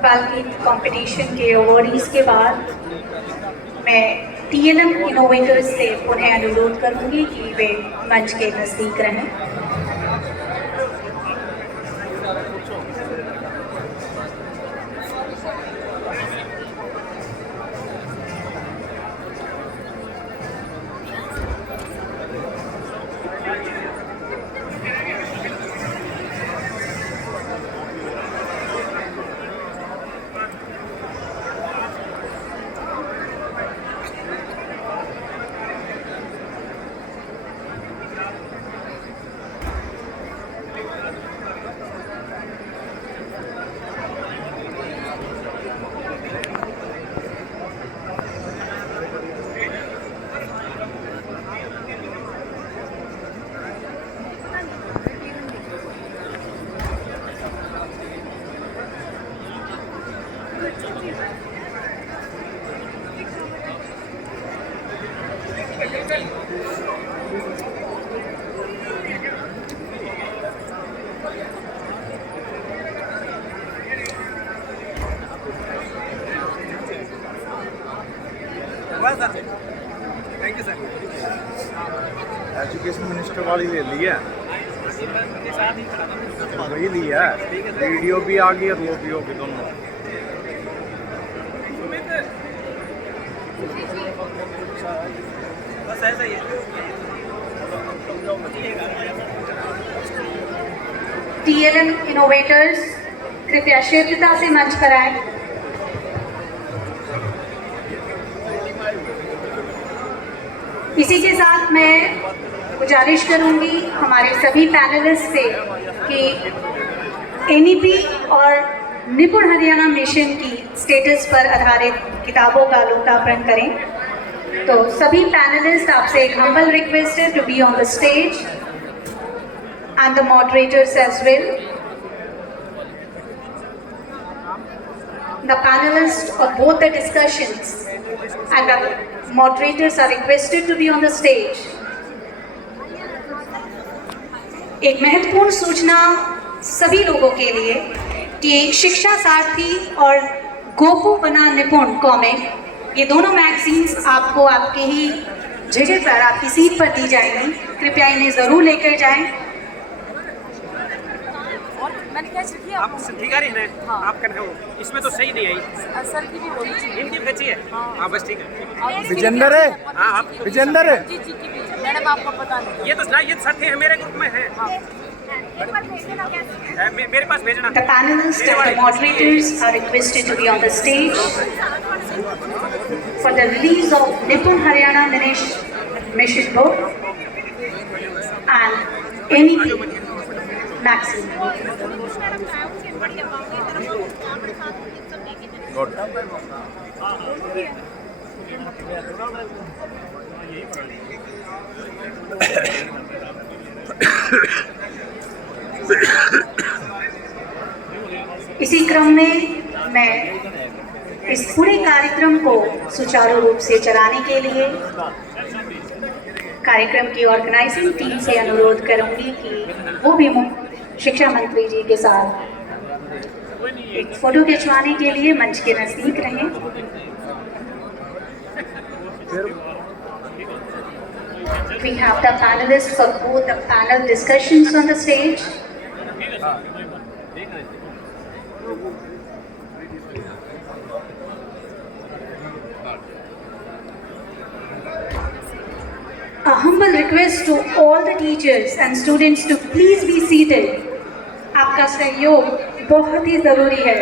बालगीत कंपटीशन के अवॉर्डीज के बाद मैं TLM इनोवेटर्स से उन्हें अनुरोध करूंगी कि वे मंच के नजदीक रहें। एजुकेशन मिनिस्टर वाली ले ली है, वही ली है, वीडियो भी आ गई और वो भी होगी दोनों। बस ऐसा ही है। TLM इनोवेटर्स कृपया शीघ्रता से मंच पर आए। इसी के साथ मैं गुजारिश करूंगी हमारे सभी पैनलिस्ट से कि NEP और निपुण हरियाणा मिशन की स्टेटस पर आधारित किताबों का लोकार्पण करें। तो सभी पैनलिस्ट आपसे एक हम्बल रिक्वेस्ट है to be on the stage and the moderators as well. The panelists of both the discussions and the moderators are requested to be on the stage. एक महत्वपूर्ण सूचना सभी लोगों के लिए कि शिक्षा सारथी और गोपू बना निपुण कॉमिक, ये दोनों मैगजीन्स आपको आपके ही जगह पर आपकी सीट पर दी जाएंगी। कृपया इन्हें ज़रूर लेकर जाएं। मैंने क्या सीखी आप ठीक आ रही है ना? आप कर रहे हो इसमें तो सही नहीं आई, सर की भी होनी चाहिए, इनकी भी अच्छी है। हाँ बस ठीक है। विजेंदर है, हाँ आप विजेंदर है, जी की भी मैडम आपको पता नहीं। ये तो ये साथी है मेरे ग्रुप में है। मेरे पास भेजना। The panelists and the moderators are requested to be on the stage for the release of Nipun Haryana Mission book and NEP magazine. इसी क्रम में मैं इस पूरे कार्यक्रम को सुचारू रूप से चलाने के लिए कार्यक्रम की ऑर्गेनाइजिंग टीम से अनुरोध करूंगी कि वो भी शिक्षा मंत्री जी के साथ एक फोटो खिंचवाने के लिए मंच के नजदीक रहें। We have the panelists for both the panel discussions on the stage. A humble request to all the teachers and students to please be seated. आपका सहयोग बहुत ही ज़रूरी है।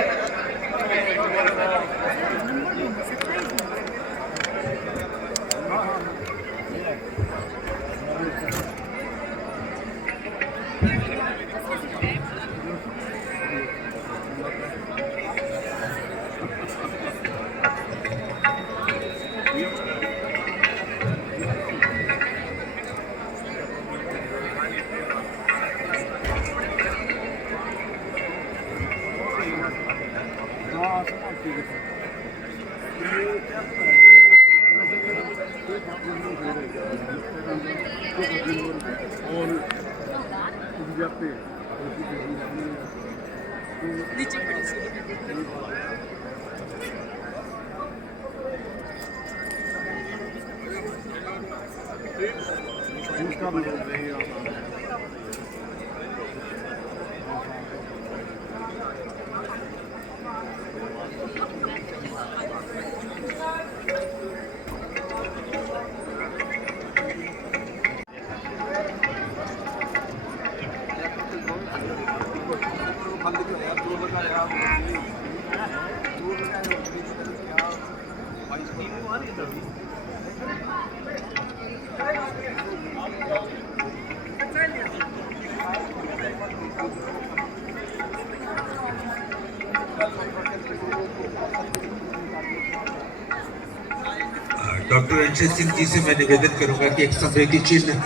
डॉक्टर अंशज सिंह जी से मैं निवेदन करूंगा कि एक समृद्धि चिन्ह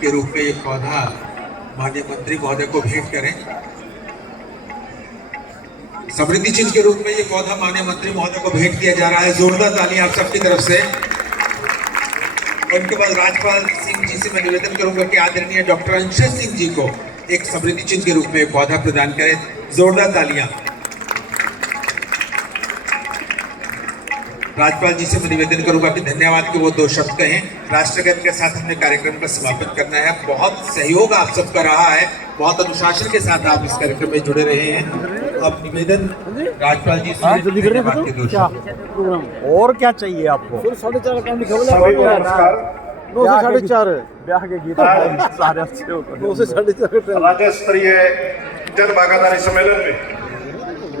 के रूप में ये पौधा माननीय मंत्री महोदय को भेंट करें। समृद्धि चिन्ह के रूप में ये पौधा माननीय मंत्री महोदय को भेंट किया जा रहा है। जोरदार ताली आप सबकी तरफ से। उनके बाद राज्यपाल सिंह जी से मैं निवेदन करूंगा कि आदरणीय डॉक्टर अंशज सिंह जी को एक समृद्धि चिन्ह के रूप में पौधा प्रदान करें। जोरदार तालियां। राज्यपाल जी से मैं निवेदन करूंगा कि धन्यवाद के वो 2 शब्द कहें। राष्ट्रगान के साथ हमने कार्यक्रम का समापन करना है। बहुत सहयोग आप सबका रहा है, बहुत अनुशासन के साथ आप इस कार्यक्रम में जुड़े रहे हैं। अब निवेदन राज्यपाल जी से धन्यवाद के 2 शब्द। और क्या चाहिए आपको? 4:30 का सभी को नमस्कार। 9 से 4:30 ब्याह के गीत सारे अच्छे होते 9 से 4:30 राज्य स्तरीय जन भागीदारी सम्मेलन में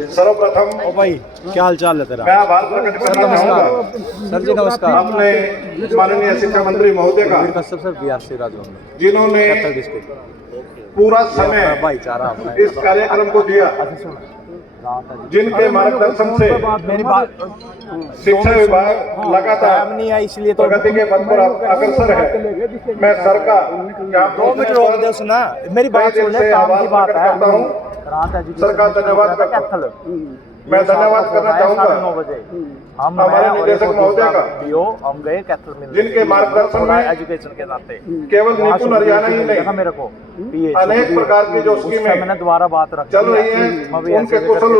सर्वप्रथम ओ भाई क्या हाल चाल है तेरा? मैं आभार प्रकट करना चाहूंगा सर जी नमस्कार। अपने माननीय शिक्षा मंत्री महोदय का, सर बिहार राज्य जिन्होंने पूरा समय भाईचारा इस कार्यक्रम को दिया, जिनके मार्गदर्शन से मेरी बात शिक्षा विभाग लगातार नहीं आई इसलिए प्रगति के पथ पर अग्रसर है। मैं सरकार 2 मिनट रोक दे, सुना मेरी बात सुन ले, काम की बात है। सरकार धन्यवाद करता हूं। मैं धन्यवाद करना चाहूंगा 9 बजे हम हमारे निदेशक महोदय का, हम गए कैथल में, जिनके मार्गदर्शन में एजुकेशन के नाते केवल निपुण हरियाणा ही नहीं, मेरे को अनेक प्रकार की जो स्कीमें मैंने दोबारा बात रखी चल रही है, उनके कुशल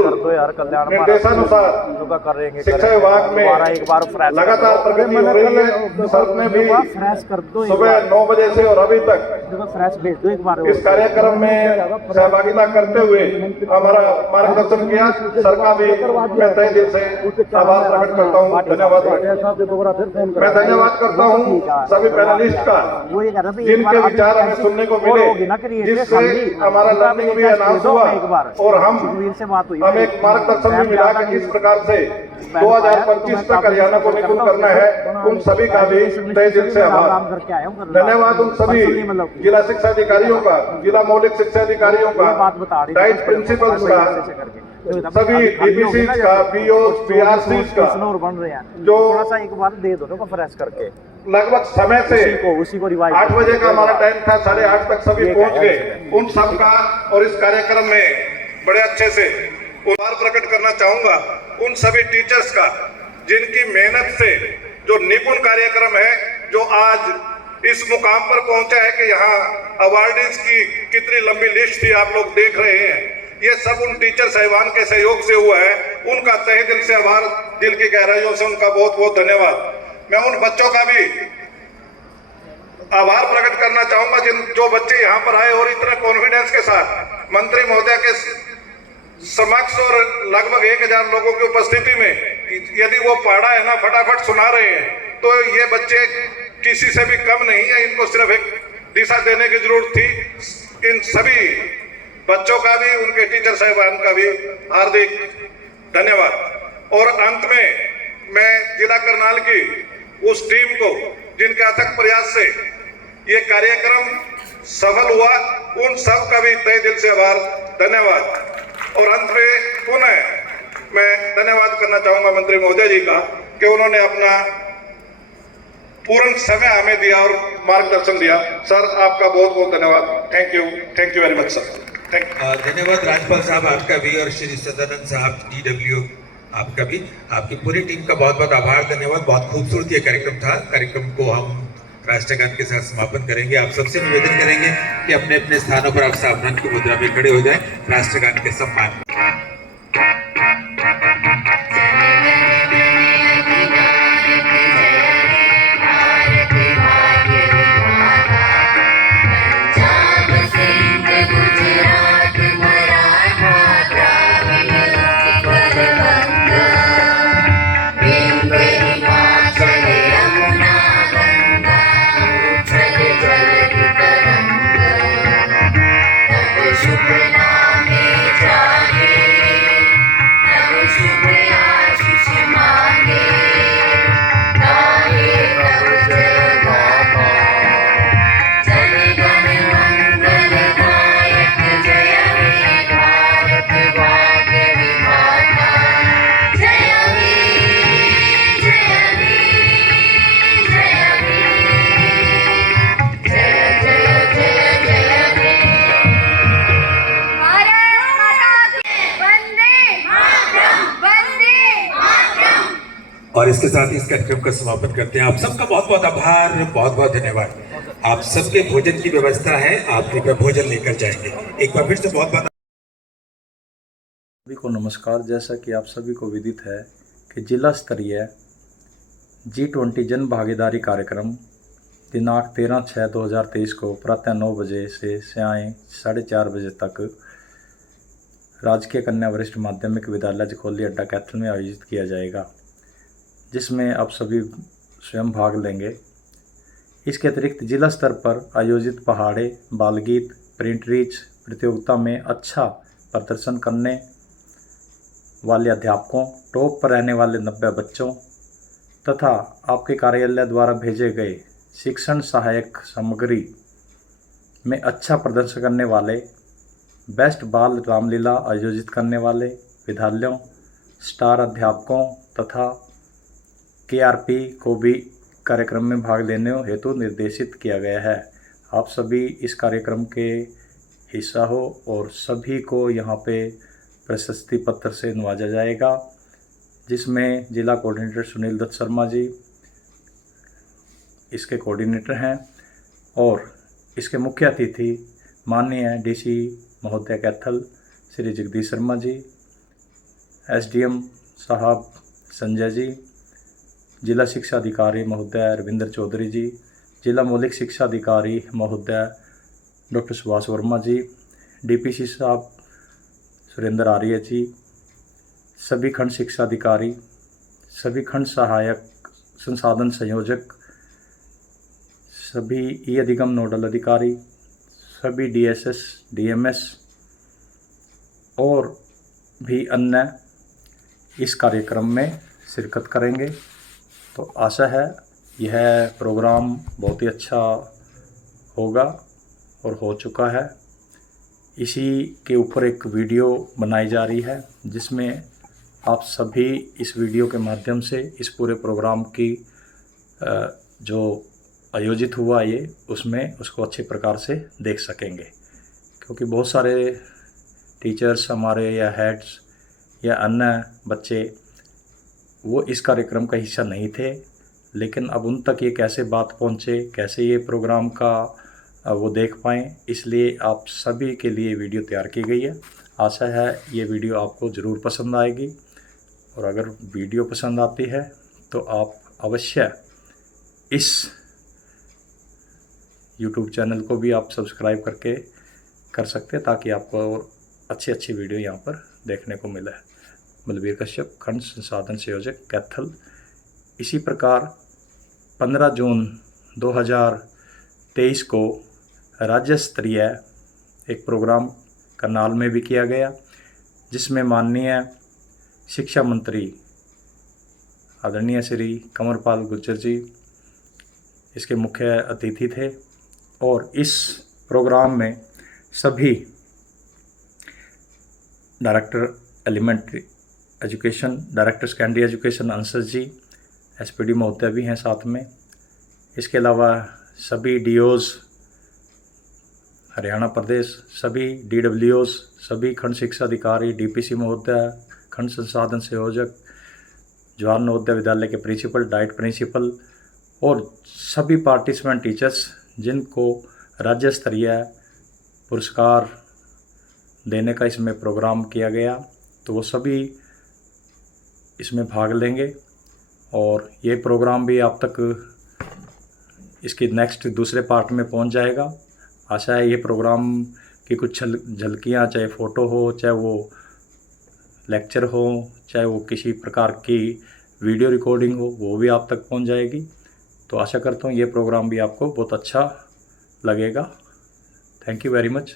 निर्देशानुसार कर रहे हैं। शिक्षा विभाग में एक बार लगातार प्रगति हो रही है। सर ने भी फ्रेश कर दो, सुबह 9 बजे से और अभी तक फ्रेश भेज दो एक बार। इस कार्यक्रम में सहभागिता करते हुए हमारा मार्गदर्शन किया। सर का भी मैं तहे दिल से आभार प्रकट करता हूँ, धन्यवाद। मैं धन्यवाद करता हूँ सभी पैनलिस्ट का, जिनके विचार हमें सुनने को मिले, जिससे हमारा लर्निंग भी एनहांस हुआ और हमें एक मार्गदर्शन भी मिला कि किस प्रकार से 2025 तक हरियाणा को निपुण करना है। उन सभी का भी तहे दिल से आभार, धन्यवाद। उन सभी जिला शिक्षा अधिकारियों का, जिला मौलिक शिक्षा अधिकारियों का, डाइट प्रिंसिपल्स का, सभी डीपीसी का, पीओ, पीआरसी का, बन रहे हैं, जो थोड़ा सा एक बार दे दो फ्रेश करके। लगभग समय से उसी को रिवाइज 8 बजे का हमारा टाइम था, 8:30 तक सभी पहुंच गए। उन सब का और इस कार्यक्रम में बड़े अच्छे से आभार प्रकट करना चाहूंगा उन सभी टीचर्स का, जिनकी मेहनत से जो निपुण कार्यक्रम है, जो आज इस मुकाम पर पहुंचा है कि यहाँ अवार्डीज की कितनी लंबी लिस्ट थी, आप लोग देख रहे हैं। ये सब उन टीचर साहिबान के सहयोग से हुआ है। उनका तहे दिल से आभार, दिल की गहराइयों से उनका बहुत बहुत धन्यवाद। मैं उन बच्चों का भी आभार प्रकट करना चाहूंगा जो बच्चे यहाँ पर आए और इतने कॉन्फिडेंस के साथ मंत्री महोदय के समक्ष और लगभग 1000 लोगों की उपस्थिति में यदि वो पढ़ा है ना फटाफट सुना रहे हैं, तो ये बच्चे किसी से भी कम नहीं है। इनको सिर्फ एक दिशा देने की जरूरत थी। इन सभी बच्चों का भी, उनके टीचर साहिबान का भी हार्दिक धन्यवाद। और अंत में मैं जिला करनाल की उस टीम को, जिनके अथक प्रयास से ये कार्यक्रम सफल हुआ, उन सब का भी तहे दिल से आभार, धन्यवाद। और अंत में पुनः मैं धन्यवाद करना चाहूंगा मंत्री महोदय जी का कि उन्होंने अपना पूर्ण समय हमें दिया और मार्गदर्शन दिया। सर आपका बहुत बहुत धन्यवाद। Thank you very much sir. धन्यवाद राज्यपाल साहब आपका भी, और श्री सदानंद साहब DW आपका भी, आपकी पूरी टीम का बहुत बहुत आभार, धन्यवाद। बहुत खूबसूरत ये कार्यक्रम था। कार्यक्रम को हम राष्ट्रगान के साथ समापन करेंगे। आप सबसे निवेदन करेंगे कि अपने अपने स्थानों पर आप सावधान की मुद्रा में खड़े हो जाएं राष्ट्रगान के सम्मान में। और इसके साथ इस कार्यक्रम का समापन करते हैं। आप सबका बहुत बहुत आभार, बहुत बहुत धन्यवाद। आप सबके भोजन की व्यवस्था है, आप कृपया भोजन लेकर जाएंगे। एक बार फिर से बहुत बहुत सभी को नमस्कार। जैसा कि आप सभी को विदित है कि जिला स्तरीय G20 जन भागीदारी कार्यक्रम दिनांक 13/6/2023 को प्रातः 9 बजे से सायं 4:30 बजे तक राजकीय कन्या वरिष्ठ माध्यमिक विद्यालय जखोली अड्डा कैथल में आयोजित किया जाएगा, जिसमें आप सभी स्वयं भाग लेंगे। इसके अतिरिक्त जिला स्तर पर आयोजित पहाड़े, बालगीत, प्रिंट रीच प्रतियोगिता में अच्छा प्रदर्शन करने वाले अध्यापकों, टॉप पर रहने वाले 90 बच्चों तथा आपके कार्यालय द्वारा भेजे गए शिक्षण सहायक सामग्री में अच्छा प्रदर्शन करने वाले, बेस्ट बाल रामलीला आयोजित करने वाले विद्यालयों, स्टार अध्यापकों तथा KRP को भी कार्यक्रम में भाग लेने हेतु निर्देशित किया गया है। आप सभी इस कार्यक्रम के हिस्सा हो और सभी को यहाँ पे प्रशस्ति पत्र से नवाजा जाएगा, जिसमें जिला कोऑर्डिनेटर सुनील दत्त शर्मा जी इसके कोऑर्डिनेटर हैं और इसके मुख्य अतिथि माननीय DC महोदय कैथल श्री जगदीश शर्मा जी, SDM साहब संजय जी, जिला शिक्षा अधिकारी महोदय रविंद्र चौधरी जी, जिला मौलिक शिक्षा अधिकारी महोदय डॉक्टर सुभाष वर्मा जी, DPC साहब सुरेंद्र आर्य जी, सभी खंड शिक्षा अधिकारी, सभी खंड सहायक संसाधन संयोजक, सभी अधिगम नोडल अधिकारी, सभी DSS, DMS और भी अन्य इस कार्यक्रम में शिरकत करेंगे। तो आशा है यह प्रोग्राम बहुत ही अच्छा होगा और हो चुका है। इसी के ऊपर एक वीडियो बनाई जा रही है, जिसमें आप सभी इस वीडियो के माध्यम से इस पूरे प्रोग्राम की जो आयोजित हुआ ये उसको अच्छे प्रकार से देख सकेंगे, क्योंकि बहुत सारे टीचर्स हमारे या हेड्स या अन्य बच्चे वो इस कार्यक्रम का हिस्सा नहीं थे, लेकिन अब उन तक ये कैसे बात पहुँचे, कैसे ये प्रोग्राम का वो देख पाएँ, इसलिए आप सभी के लिए वीडियो तैयार की गई है। आशा है ये वीडियो आपको ज़रूर पसंद आएगी, और अगर वीडियो पसंद आती है तो आप अवश्य इस YouTube चैनल को भी आप सब्सक्राइब करके कर सकते हैं, ताकि आपको और अच्छी वीडियो यहाँ पर देखने को मिले। बलबीर कश्यप, खंड संसाधन संयोजक कैथल। इसी प्रकार 15 जून 2023 को राज्य स्तरीय एक प्रोग्राम करनाल में भी किया गया, जिसमें माननीय शिक्षा मंत्री आदरणीय श्री कंवरपाल गुर्जर जी इसके मुख्य अतिथि थे। और इस प्रोग्राम में सभी director elementary education, director secondary education Anshaj ji, SPD महोदय भी हैं साथ में। इसके अलावा सभी DOs हरियाणा प्रदेश, सभी DWOs, सभी खंड शिक्षा अधिकारी, DPC महोदय, खंड संसाधन संयोजक, जवाहर नवोदय विद्यालय के प्रिंसिपल, डाइट प्रिंसिपल और सभी पार्टिसिपेंट टीचर्स जिनको राज्य स्तरीय पुरस्कार देने का इसमें प्रोग्राम किया गया, तो वो सभी इसमें भाग लेंगे। और ये प्रोग्राम भी आप तक इसकी नेक्स्ट दूसरे पार्ट में पहुंच जाएगा। आशा है ये प्रोग्राम की कुछ झलकियाँ, चाहे फ़ोटो हो, चाहे वो लेक्चर हो, चाहे वो किसी प्रकार की वीडियो रिकॉर्डिंग हो, वो भी आप तक पहुंच जाएगी। तो आशा करता हूँ ये प्रोग्राम भी आपको बहुत अच्छा लगेगा। Thank you very much.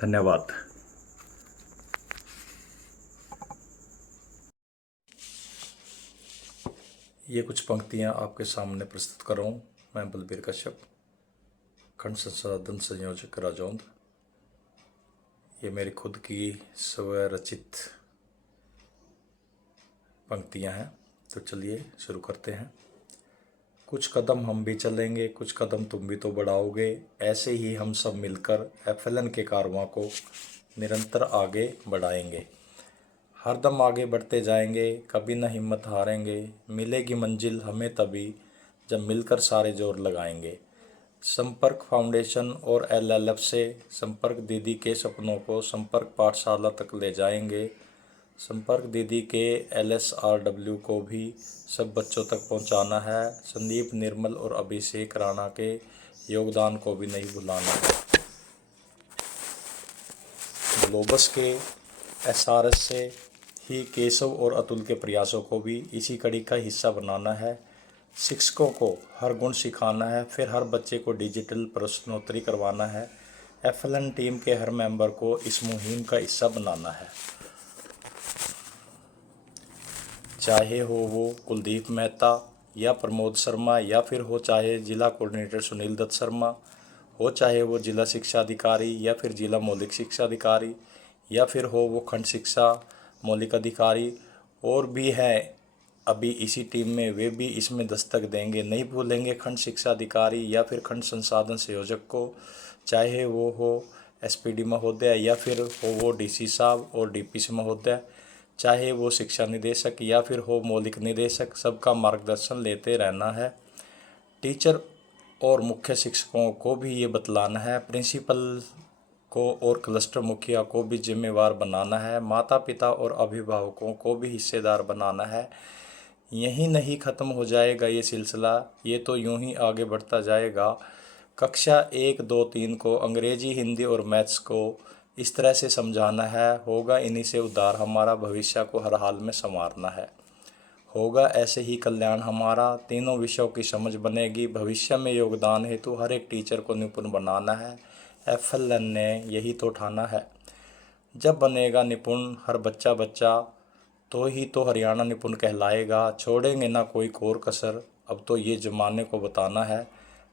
धन्यवाद। ये कुछ पंक्तियाँ आपके सामने प्रस्तुत कर रहा हूँ। मैं बलबीर कश्यप, खंड संसाधन संयोजक राजौंद। ये मेरी खुद की स्वरचित पंक्तियाँ हैं। तो चलिए शुरू करते हैं। कुछ कदम हम भी चलेंगे, कुछ कदम तुम भी तो बढ़ाओगे, ऐसे ही हम सब मिलकर FLN के कारवां को निरंतर आगे बढ़ाएंगे। हरदम आगे बढ़ते जाएंगे, कभी न हिम्मत हारेंगे। मिलेगी मंजिल हमें तभी जब मिलकर सारे जोर लगाएंगे। संपर्क फाउंडेशन और LLF से संपर्क दीदी के सपनों को संपर्क पाठशाला तक ले जाएंगे। संपर्क दीदी के LSRW को भी सब बच्चों तक पहुंचाना है। संदीप, निर्मल और अभिषेक राणा के योगदान को भी नहीं भुलाना है। ग्लोबस के SRS से ही केशव और अतुल के प्रयासों को भी इसी कड़ी का हिस्सा बनाना है। शिक्षकों को हर गुण सिखाना है, फिर हर बच्चे को डिजिटल प्रश्नोत्तरी करवाना है। FLN टीम के हर मेंबर को इस मुहिम का हिस्सा बनाना है, चाहे हो वो कुलदीप मेहता या प्रमोद शर्मा, या फिर हो चाहे जिला कोऑर्डिनेटर सुनील दत्त शर्मा, हो चाहे वो जिला शिक्षा अधिकारी या फिर जिला मौलिक शिक्षा अधिकारी, या फिर हो वो खंड शिक्षा मौलिक अधिकारी और भी हैं अभी इसी टीम में, वे भी इसमें दस्तक देंगे। नहीं भूलेंगे खंड शिक्षा अधिकारी या फिर खंड संसाधन संयोजक को, चाहे वो हो SPD महोदय या फिर हो वो DC साहब और DPC महोदय, चाहे वो शिक्षा निदेशक या फिर हो मौलिक निदेशक, सबका मार्गदर्शन लेते रहना है। टीचर और मुख्य शिक्षकों को भी ये बतलाना है, प्रिंसिपल को और क्लस्टर मुखिया को भी जिम्मेवार बनाना है, माता पिता और अभिभावकों को भी हिस्सेदार बनाना है। यहीं नहीं ख़त्म हो जाएगा ये सिलसिला, ये तो यूं ही आगे बढ़ता जाएगा। कक्षा 1, 2, 3 को अंग्रेजी, हिंदी और मैथ्स को इस तरह से समझाना है, होगा इन्हीं से उद्धार हमारा, भविष्य को हर हाल में संवारना है, होगा ऐसे ही कल्याण हमारा, तीनों विषयों की समझ बनेगी। भविष्य में योगदान हेतु हर एक टीचर को निपुण बनाना है, FLN ने यही तो ठाना है। जब बनेगा निपुण हर बच्चा तो ही तो हरियाणा निपुण कहलाएगा, छोड़ेंगे ना कोई कोर कसर, अब तो ये ज़माने को बताना है।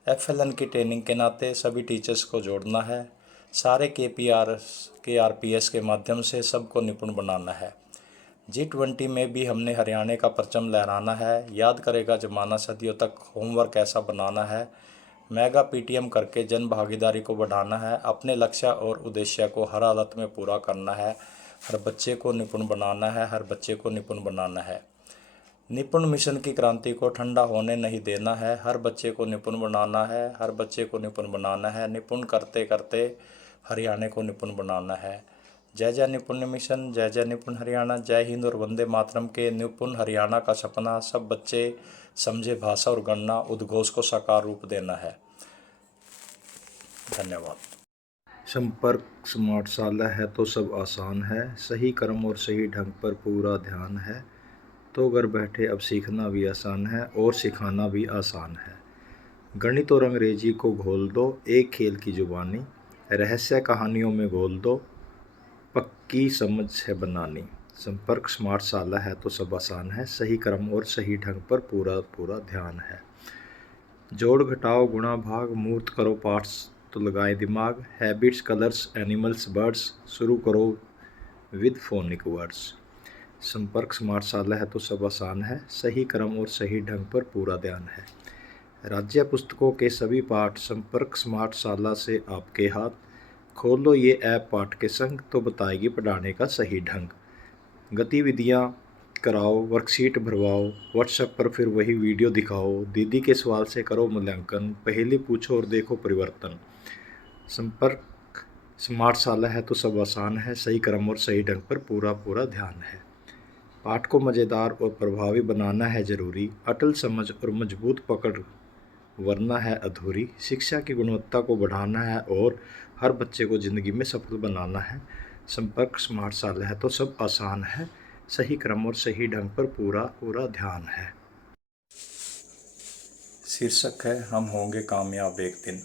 FLN की ट्रेनिंग के नाते सभी टीचर्स को जोड़ना है, सारे KRPS के माध्यम से सबको निपुण बनाना है। G20 में भी हमने हरियाणा का परचम लहराना है, याद करेगा ज़माना सदियों तक होमवर्क ऐसा बनाना है। मेगा PTM करके जन भागीदारी को बढ़ाना है, अपने लक्ष्य और उद्देश्य को हर हालत में पूरा करना है, हर बच्चे को निपुण बनाना है, हर बच्चे को निपुण बनाना है। निपुण मिशन की क्रांति को ठंडा होने नहीं देना है, हर बच्चे को निपुण बनाना है, हर बच्चे को निपुण बनाना है, निपुण करते करते हरियाणा को निपुण बनाना है। जय जय निपुण मिशन, जय जय निपुण हरियाणा, जय हिंद और वंदे मातरम के निपुण हरियाणा का सपना सब बच्चे समझे भाषा और गणना उद्घोष को साकार रूप देना है। धन्यवाद। संपर्क स्मार्टशाला है तो सब आसान है, सही कर्म और सही ढंग पर पूरा ध्यान है, तो घर बैठे अब सीखना भी आसान है और सिखाना भी आसान है। गणित और अंग्रेजी को घोल दो एक खेल की जुबानी, रहस्य कहानियों में घोल दो पक्की समझ है बनानी। संपर्क स्मार्टशाला है तो सब आसान है, सही कर्म और सही ढंग पर पूरा ध्यान है। जोड़ घटाओ गुणा भाग, मूर्त करो पार्ट्स तो लगाए दिमाग, हैबिट्स कलर्स एनिमल्स बर्ड्स, शुरू करो विद फोनिक वर्ड्स। संपर्क स्मार्टशाला है तो सब आसान है, सही क्रम और सही ढंग पर पूरा ध्यान है। राज्य पुस्तकों के सभी पाठ संपर्क स्मार्टशाला से आपके हाथ, खोलो ये ऐप पाठ के संग तो बताएगी पढ़ाने का सही ढंग। गतिविधियाँ कराओ, वर्कशीट भरवाओ, व्हाट्सएप पर फिर वही वीडियो दिखाओ, दीदी के सवाल से करो मूल्यांकन, पहेली पूछो और देखो परिवर्तन। संपर्क स्मार्टशाला है तो सब आसान है, सही क्रम और सही ढंग पर पूरा ध्यान है। पाठ को मज़ेदार और प्रभावी बनाना है ज़रूरी, अटल समझ और मजबूत पकड़ वरना है अधूरी। शिक्षा की गुणवत्ता को बढ़ाना है और हर बच्चे को ज़िंदगी में सफल बनाना है। संपर्क स्मार्टशाला है तो सब आसान है, सही क्रम और सही ढंग पर पूरा ध्यान है। शीर्षक है हम होंगे कामयाब एक दिन।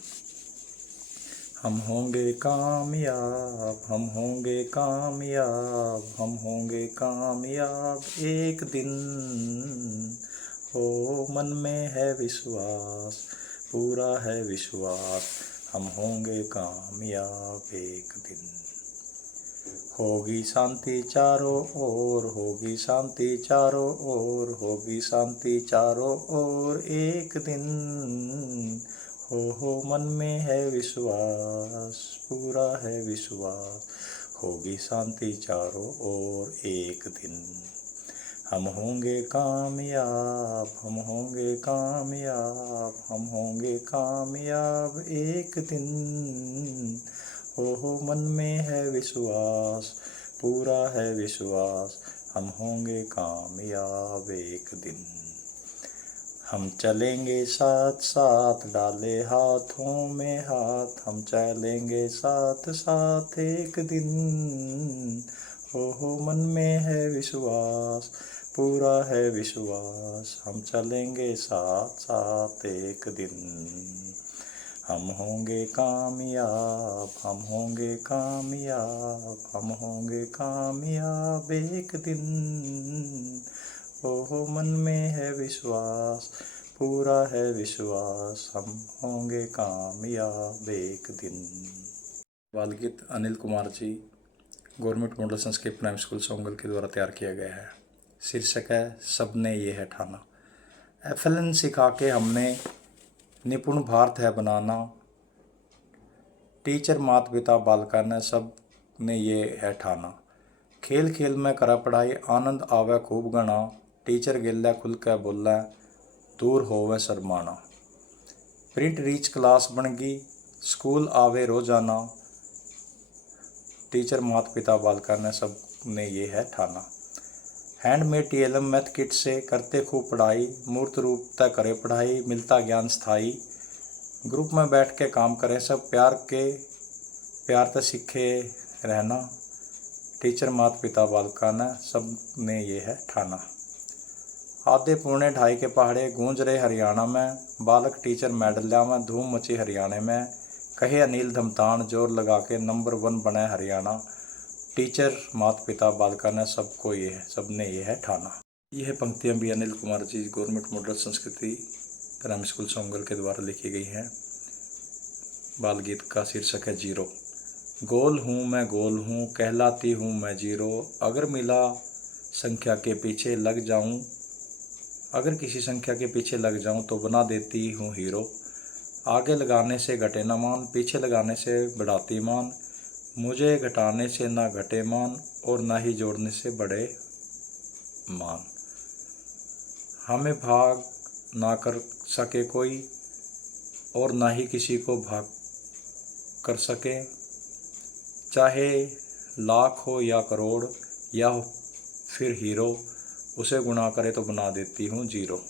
हम होंगे कामयाब, हम होंगे कामयाब, हम होंगे कामयाब एक दिन। हो मन में है विश्वास, पूरा है विश्वास, हम होंगे कामयाब एक दिन। होगी शांति चारों ओर, होगी शांति चारों ओर, होगी शांति चारों ओर एक दिन। हो मन में है विश्वास, पूरा है विश्वास, होगी शांति चारों ओर एक दिन। हम होंगे कामयाब, हम होंगे कामयाब, हम होंगे कामयाब एक दिन। हो मन में है विश्वास, पूरा है विश्वास हम होंगे कामयाब एक दिन। हम चलेंगे साथ साथ डाले हाथों में हाथ, हम चलेंगे साथ साथ एक दिन। हो मन में है विश्वास पूरा है विश्वास, हम चलेंगे साथ साथ एक दिन। हम होंगे कामयाब हम होंगे कामयाब, हम होंगे कामयाब एक दिन। हो मन में है विश्वास पूरा है विश्वास, हम होंगे कामयाब एक दिन। बाल गीत Anil Kumar ji, government model Sanskrit primary school Songal के द्वारा तैयार किया गया है। शीर्षक है सबने ये है ठाना। FLN सिखा के हमने निपुण भारत है बनाना, टीचर माता पिता बालका ने सब ने ये है ठाना। खेल खेल में करा पढ़ाई आनंद आवे खूब गणा, टीचर गिल्ला खुल के बोला दूर होवे शर्माना। प्रिंट रीच क्लास बन गई स्कूल आवे रोजाना, टीचर माता पिता बालका ने सब ने ये है ठाना। हैंडमेड TLM मैथ किट से करते खूब पढ़ाई, मूर्त रूप तय करे पढ़ाई मिलता ज्ञान स्थाई। ग्रुप में बैठ के काम करें सब प्यार से सीखे रहना, टीचर माता पिता बालका ने सब ने ये है ठाना। आधे पौने ढाई के पहाड़े गूंज रहे हरियाणा में, बालक टीचर मेडलिया में धूम मची हरियाणा में। कहे अनिल धमतान जोर लगा के नंबर 1 बने हरियाणा, टीचर माता पिता बालका ने सबको ये है सब ने ये है ठाना। यह पंक्तियाँ भी अनिल कुमार जी गवर्नमेंट मॉडल संस्कृति प्राइमरी स्कूल सोंगल के द्वारा लिखी गई हैं। बाल गीत का शीर्षक है जीरो। गोल हूँ मैं गोल हूँ कहलाती हूँ मैं जीरो, अगर मिला संख्या के पीछे लग जाऊँ, अगर किसी संख्या के पीछे लग जाऊँ तो बना देती हूँ हीरो। आगे लगाने से घटे न मान, पीछे लगाने से बढ़ाती मान, मुझे घटाने से ना घटे मान और ना ही जोड़ने से बढ़े मान। हमें भाग ना कर सके कोई और ना ही किसी को भाग कर सके, चाहे लाख हो या करोड़ या फिर हीरो, उसे गुणा करे तो बना देती हूँ जीरो।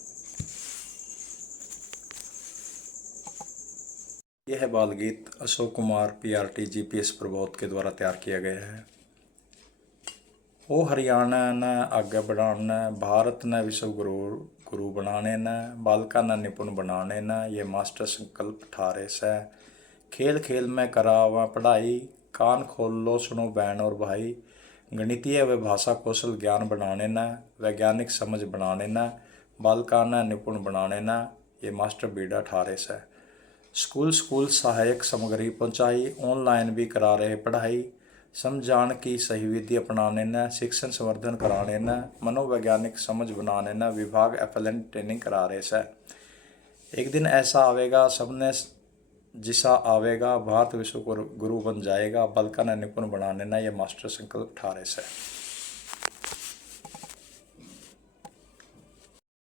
यह बाल गीत अशोक कुमार PRT GPS प्रबोध के द्वारा तैयार किया गया है। ओ हरियाणा ने आगे बढ़ाने, भारत ने विश्व गुरु बनाने ने, बालका ने निपुण बनाने ने, ये मास्टर संकल्प ठारे से। खेल खेल में करावा पढ़ाई, कान खोल लो सुनो बहन और भाई। गणितीय व भाषा कौशल ज्ञान बढ़ाने न, वैज्ञानिक समझ बढ़ाने न, बालका ने निपुण बनाने न, ये मास्टर बीड़ा ठारे से। स्कूल सहायक सामग्री पहुंचाई, ऑनलाइन भी करा रहे पढ़ाई, समझान की सही विधि अपनाने न, शिक्षण संवर्धन कराने न, मनोवैज्ञानिक समझ बनाने न, विभाग FLN ट्रेनिंग करा रहे से। एक दिन ऐसा आवेगा सबने जिसा आवेगा, भारत विश्व गुरु बन जाएगा, बालका ने निपुण बनाने न, ये मास्टर संकल्प ठारे से।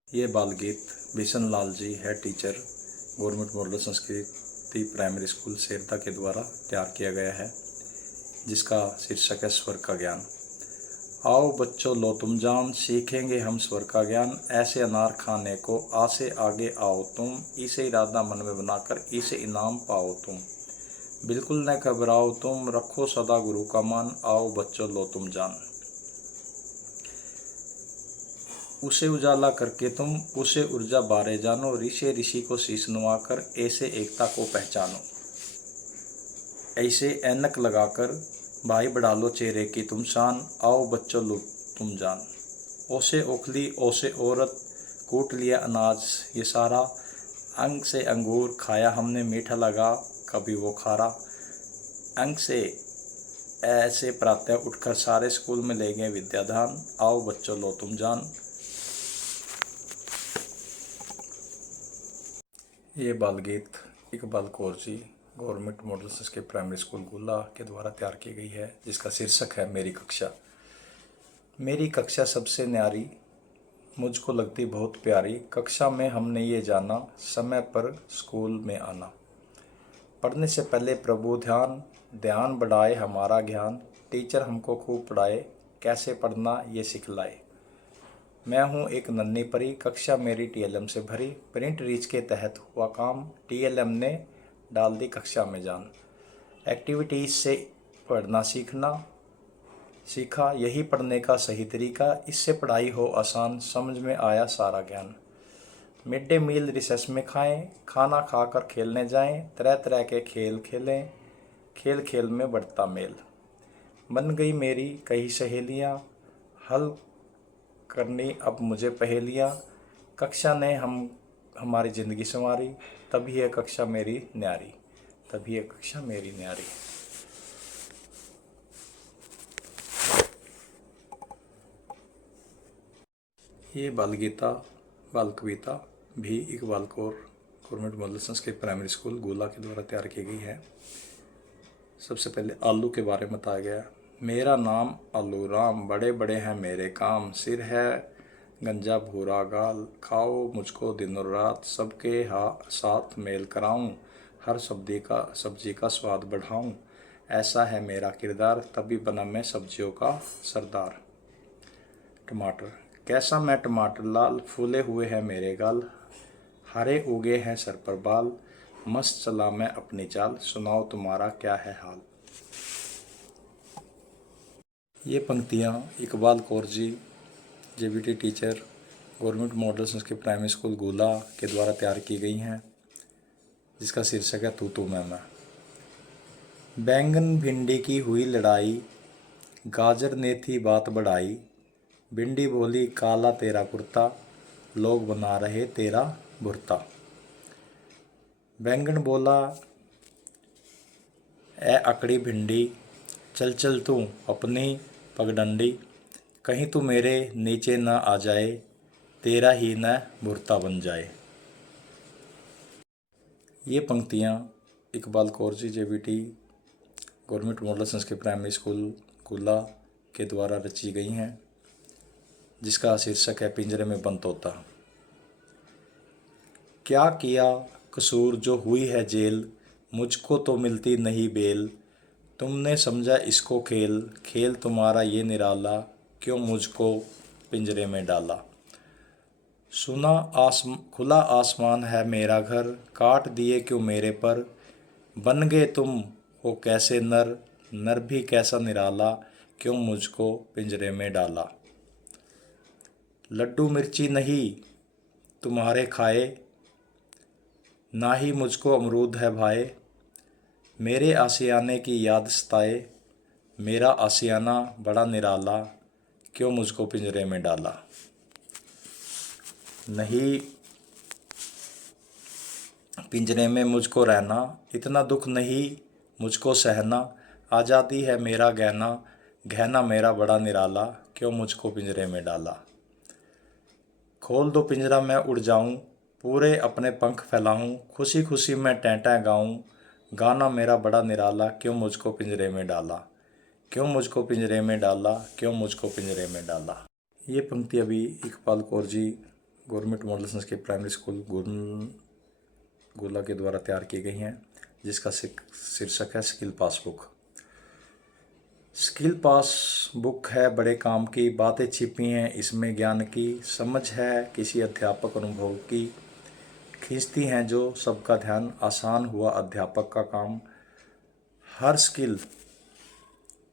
ये बाल गीत बिशन लाल जी है टीचर गवर्नमेंट मॉडल संस्कृति प्राइमरी स्कूल सेरता के द्वारा तैयार किया गया है, जिसका शीर्षक है स्वर का ज्ञान। आओ बच्चों लो तुम जान, सीखेंगे हम स्वर का ज्ञान, ऐसे अनार खाने को आसे आगे आओ तुम, इसे इरादा मन में बनाकर इसे इनाम पाओ तुम। बिल्कुल न घबराओ तुम, रखो सदा गुरु का मान, आओ बच्चों लो तुम जान। उसे उजाला करके तुम उसे ऊर्जा बारे जानो, ऋषि को शीश नुआकर ऐसे एकता को पहचानो। ऐसे ऐनक लगाकर भाई बढ़ा लो चेहरे की तुम शान, आओ बच्चों लो तुम जान। ओसे ओखली ओसे औरत कूट लिया अनाज ये सारा, अंग से अंगूर खाया हमने मीठा लगा कभी वो खारा। अंग से ऐसे प्रातः उठकर सारे स्कूल में ले गए विद्याधान, आओ बच्चों लो तुम जान। ये बाल गीत Iqbal Kaur ji government model Sanskrit primary school Gula के द्वारा तैयार की गई है, जिसका शीर्षक है मेरी कक्षा। मेरी कक्षा सबसे न्यारी, मुझको लगती बहुत प्यारी, कक्षा में हमने ये जाना समय पर स्कूल में आना। पढ़ने से पहले प्रभु ध्यान बढ़ाए हमारा ज्ञान, टीचर हमको खूब पढ़ाए, कैसे पढ़ना ये सिखलाए। मैं हूँ एक नन्ही परी, कक्षा मेरी टीएलएम से भरी। प्रिंट रीच के तहत हुआ काम, टीएलएम ने डाल दी कक्षा में जान। एक्टिविटीज़ से पढ़ना सीखा, यही पढ़ने का सही तरीका। इससे पढ़ाई हो आसान, समझ में आया सारा ज्ञान। मिड डे मील रिसेस में खाएं, खाना खाकर खेलने जाएं। तरह तरह के खेल खेलें, खेल खेल में बढ़ता मेल। बन गई मेरी कई सहेलियां, हल करनी अब मुझे पहेलियां। कक्षा ने हमारी ज़िंदगी संवारी, तभी है कक्षा मेरी न्यारी, तभी है कक्षा मेरी न्यारी। ये बाल गीता, बाल कविता भी Iqbal Kaur government model Sanskrit primary school Gola के द्वारा तैयार की गई है। सबसे पहले आलू के बारे में बताया गया। मेरा नाम आलू राम, बड़े बड़े हैं मेरे काम। सिर है गंजा भूरा गाल, खाओ मुझको दिन और रात। सबके साथ मेल कराऊं, हर सब्जी का स्वाद बढ़ाऊं। ऐसा है मेरा किरदार, तभी बना मैं सब्जियों का सरदार। टमाटर, कैसा मैं टमाटर लाल, फूले हुए हैं मेरे गाल। हरे उगे हैं सर पर बाल, मस्त चला मैं अपनी चाल। सुनाओ तुम्हारा क्या है हाल। ये पंक्तियाँ Iqbal Kaur ji, JBT teacher, government model Sanskrit primary school Gola के द्वारा तैयार की गई हैं, जिसका शीर्षक है तू मैं। बैंगन भिंडी की हुई लड़ाई, गाजर ने थी बात बढ़ाई। भिंडी बोली काला तेरा कुर्ता, लोग बना रहे तेरा भुर्ता। बैंगन बोला ए अकड़ी भिंडी, चल चल तू अपनी पगडंडी। कहीं तू मेरे नीचे न आ जाए, तेरा ही न भुर्ता बन जाए। ये पंक्तियाँ Iqbal Kaur ji, JBT government model Sanskrit primary school Gola के द्वारा रची गई हैं, जिसका शीर्षक है पिंजरे में बंद तोता। क्या किया कसूर जो हुई है जेल, मुझको तो मिलती नहीं बेल। तुमने समझा इसको खेल, खेल तुम्हारा ये निराला, क्यों मुझको पिंजरे में डाला। खुला आसमान है मेरा घर, काट दिए क्यों मेरे पर। बन गए तुम हो कैसे नर, नर भी कैसा निराला, क्यों मुझको पिंजरे में डाला। लड्डू मिर्ची नहीं तुम्हारे खाए, ना ही मुझको अमरूद है भाए। मेरे आशियाने की याद सताए, मेरा आशियाना बड़ा निराला, क्यों मुझको पिंजरे में डाला। नहीं पिंजरे में मुझको रहना, इतना दुख नहीं मुझको सहना। आज़ादी है मेरा गहना, गहना मेरा बड़ा निराला, क्यों मुझको पिंजरे में डाला। खोल दो पिंजरा मैं उड़ जाऊं, पूरे अपने पंख फैलाऊं। खुशी खुशी मैं टैं गाऊं, गाना मेरा बड़ा निराला, क्यों मुझको पिंजरे में डाला। क्यों मुझको पिंजरे में डाला, क्यों मुझको पिंजरे में डाला। ये पंक्ति अभी Iqbal Kaur ji, government model Sanskrit primary school Gola के द्वारा तैयार की गई हैं, जिसका शीर्षक है स्किल पासबुक। स्किल पास बुक है बड़े काम की, बातें छिपी हैं इसमें ज्ञान की। समझ है किसी अध्यापक अनुभव की, खींचती हैं जो सबका ध्यान। आसान हुआ अध्यापक का काम, हर स्किल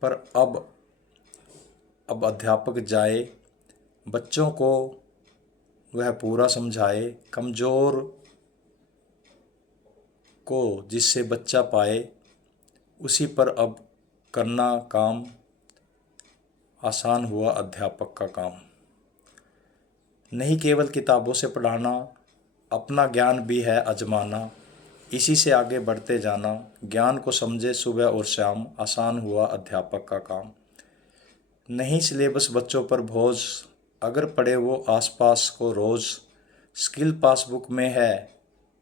पर अब अध्यापक जाए। बच्चों को वह पूरा समझाए, कमज़ोर को जिससे बच्चा पाए। उसी पर अब करना काम, आसान हुआ अध्यापक का काम। नहीं केवल किताबों से पढ़ाना, अपना ज्ञान भी है आजमाना। इसी से आगे बढ़ते जाना, ज्ञान को समझे सुबह और शाम। आसान हुआ अध्यापक का काम। नहीं सिलेबस बच्चों पर बोझ, अगर पढ़े वो आसपास को रोज़। स्किल पासबुक में है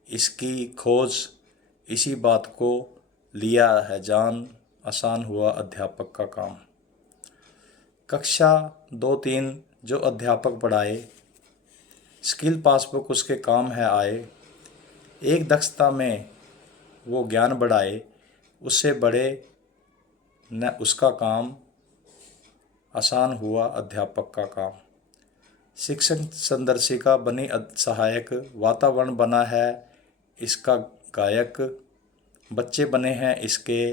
इसकी खोज, इसी बात को लिया है जान। आसान हुआ अध्यापक का काम। कक्षा 2-3 जो अध्यापक पढ़ाए, स्किल पासबुक उसके काम है आए। एक दक्षता में वो ज्ञान बढ़ाए, उससे बड़े न उसका काम। आसान हुआ अध्यापक का काम। शिक्षण संदर्शिका बनी सहायक, वातावरण बना है इसका गायक, बच्चे बने हैं इसके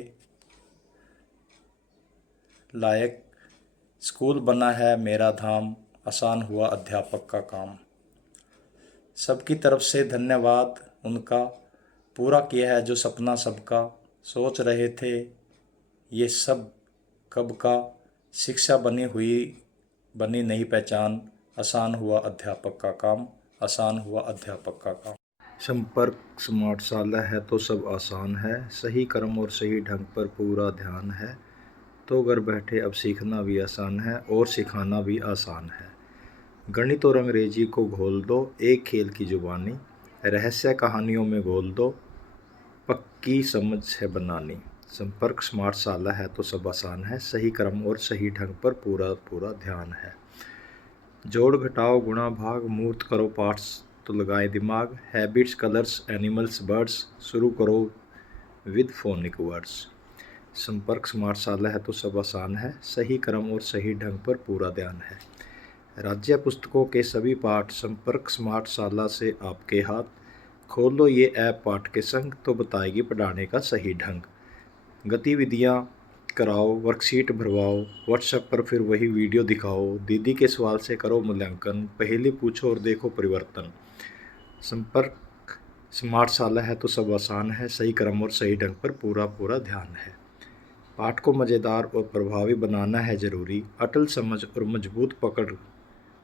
लायक, स्कूल बना है मेरा धाम, आसान हुआ अध्यापक का काम। सबकी तरफ से धन्यवाद उनका, पूरा किया है जो सपना सबका, सोच रहे थे ये सब कब का, शिक्षा बनी नई पहचान, आसान हुआ अध्यापक का काम, आसान हुआ अध्यापक का काम। संपर्क स्मार्टशाला है तो सब आसान है, सही कर्म और सही ढंग पर पूरा ध्यान है, तो घर बैठे अब सीखना भी आसान है और सिखाना भी आसान है। गणित और अंग्रेजी को घोल दो एक खेल की जुबानी, रहस्य कहानियों में घोल दो पक्की समझ है बनानी। संपर्क स्मार्टशाला है तो सब आसान है, सही क्रम और सही ढंग पर पूरा ध्यान है। जोड़ घटाओ गुणा भाग, मूर्त करो पार्ट्स तो लगाए दिमाग, हैबिट्स कलर्स एनिमल्स बर्ड्स, शुरू करो विद फोनिक वर्ड्स। संपर्क स्मार्टशाला है तो सब आसान है, सही क्रम और सही ढंग पर पूरा ध्यान है। राज्य पुस्तकों के सभी पाठ संपर्क स्मार्टशाला से आपके हाथ, खोलो ये ऐप पाठ के संग तो बताएगी पढ़ाने का सही ढंग। गतिविधियाँ कराओ, वर्कशीट भरवाओ, व्हाट्सएप पर फिर वही वीडियो दिखाओ, दीदी के सवाल से करो मूल्यांकन, पहेली पूछो और देखो परिवर्तन। संपर्क स्मार्टशाला है तो सब आसान है, सही क्रम और सही ढंग पर पूरा ध्यान है। पाठ को मज़ेदार और प्रभावी बनाना है ज़रूरी, अटल समझ और मजबूत पकड़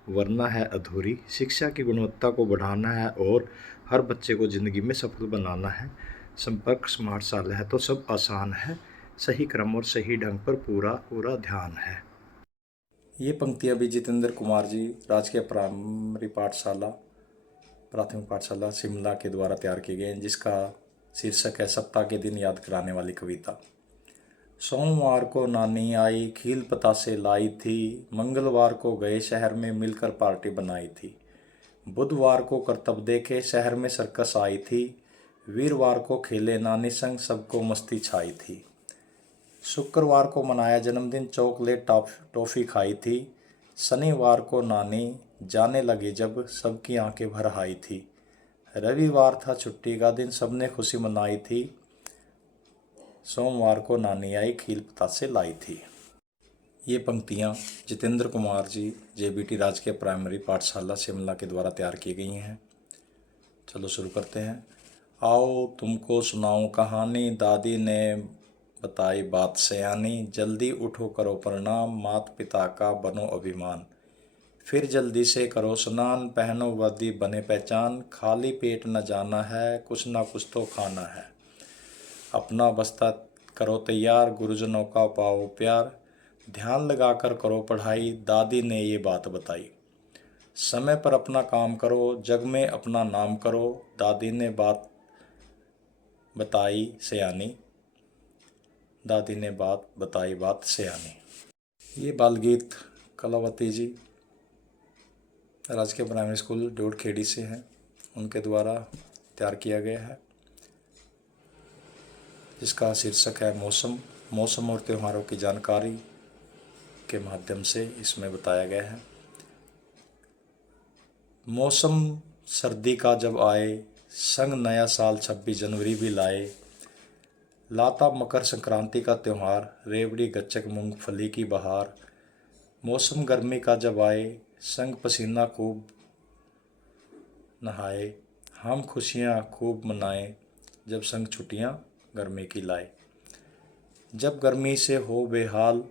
वरना है अधूरी। शिक्षा की गुणवत्ता को बढ़ाना है और हर बच्चे को ज़िंदगी में सफल बनाना है। संपर्क स्मार्टशाला है तो सब आसान है, सही क्रम और सही ढंग पर पूरा ध्यान है। ये पंक्तियाँ भी जितेंद्र कुमार जी राजकीय प्राथमिक पाठशाला शिमला के द्वारा तैयार की गई हैं, जिसका शीर्षक है सप्ताह के दिन याद कराने वाली कविता। सोमवार को नानी आई, खील पतासे लाई थी, मंगलवार को गए शहर में मिलकर पार्टी बनाई थी, बुधवार को करतब देखे शहर में सर्कस आई थी, वीरवार को खेले नानी संग सबको मस्ती छाई थी, शुक्रवार को मनाया जन्मदिन चॉकलेट टॉफ़ी खाई थी, शनिवार को नानी जाने लगी जब सबकी आंखें भर आई थी, रविवार था छुट्टी का दिन सबने खुशी मनाई थी, सोमवार को नानी आई खील पतासे लाई थी। ये पंक्तियाँ जितेंद्र कुमार जी जेबीटी राजकीय प्राइमरी पाठशाला शिमला के द्वारा तैयार की गई हैं। चलो शुरू करते हैं। आओ तुमको सुनाऊं कहानी, दादी ने बताई बात सयानी, जल्दी उठो करो प्रणाम, माता पिता का बनो अभिमान, फिर जल्दी से करो स्नान, पहनो वर्दी बने पहचान, खाली पेट न जाना है कुछ ना कुछ तो खाना है, अपना बस्ता करो तैयार, गुरुजनों का पाओ प्यार, ध्यान लगाकर करो पढ़ाई, दादी ने ये बात बताई, समय पर अपना काम करो, जग में अपना नाम करो, दादी ने बात बताई सयानी, दादी ने बात बताई बात सयानी। ये बाल गीत कलावती जी राजकीय प्राइमरी स्कूल डोडखेड़ी से हैं, उनके द्वारा तैयार किया गया है, जिसका शीर्षक है मौसम और त्योहारों की जानकारी के माध्यम से इसमें बताया गया है। मौसम सर्दी का जब आए, संग नया साल 26 जनवरी भी लाए, लाता मकर संक्रांति का त्यौहार, रेवड़ी गच्चक मूंगफली की बहार, मौसम गर्मी का जब आए, संग पसीना खूब नहाए, हम खुशियाँ खूब मनाएं, जब संग छुट्टियाँ गर्मी की लाए, जब गर्मी से हो बेहाल,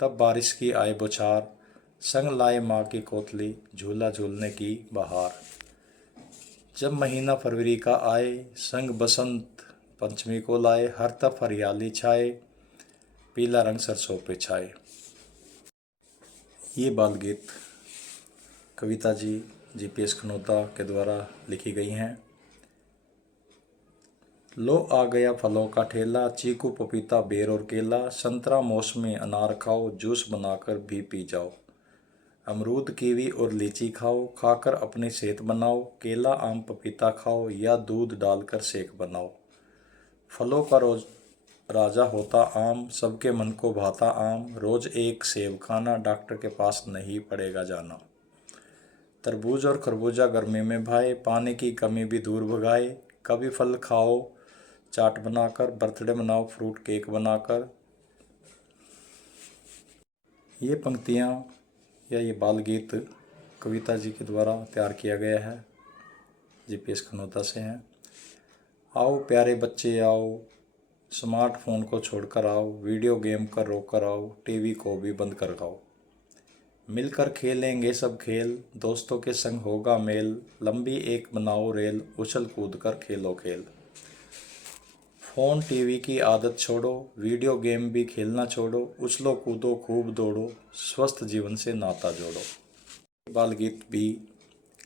तब बारिश की आए बौछार, संग लाए माँ की कोतली, झूला झूलने की बहार, जब महीना फरवरी का आए, संग बसंत पंचमी को लाए, हर तरफ हरियाली छाए, पीला रंग सरसों पे छाए। ये बाल गीत कविता जी जीपीएस खनौता के द्वारा लिखी गई हैं। लो आ गया फलों का ठेला, चीकू पपीता बेर और केला, संतरा मौसमी अनार खाओ, जूस बनाकर भी पी जाओ, अमरूद कीवी और लीची खाओ, खाकर अपनी सेहत बनाओ, केला आम पपीता खाओ या दूध डालकर शेक बनाओ, फलों का राजा होता आम, सबके मन को भाता आम, रोज एक सेब खाना, डॉक्टर के पास नहीं पड़ेगा जाना। तरबूज और खरबूजा गर्मी में भाए, पानी की कमी भी दूर भगाए, कभी फल खाओ चाट बनाकर, बर्थडे मनाओ फ्रूट केक बनाकर। ये पंक्तियाँ या ये बाल गीत कविता जी के द्वारा तैयार किया गया है, जीपीएस खनौता से हैं। आओ प्यारे बच्चे आओ, स्मार्टफोन को छोड़कर आओ, वीडियो गेम कर रोक कर आओ, टीवी को भी बंद कर आओ। मिलकर खेलेंगे सब खेल, दोस्तों के संग होगा मेल, लंबी एक बनाओ रेल, उछल कूद कर खेलो खेल। फ़ोन टीवी की आदत छोड़ो, वीडियो गेम भी खेलना छोड़ो, उछलो कूदो खूब दौड़ो, स्वस्थ जीवन से नाता जोड़ो। बाल गीत भी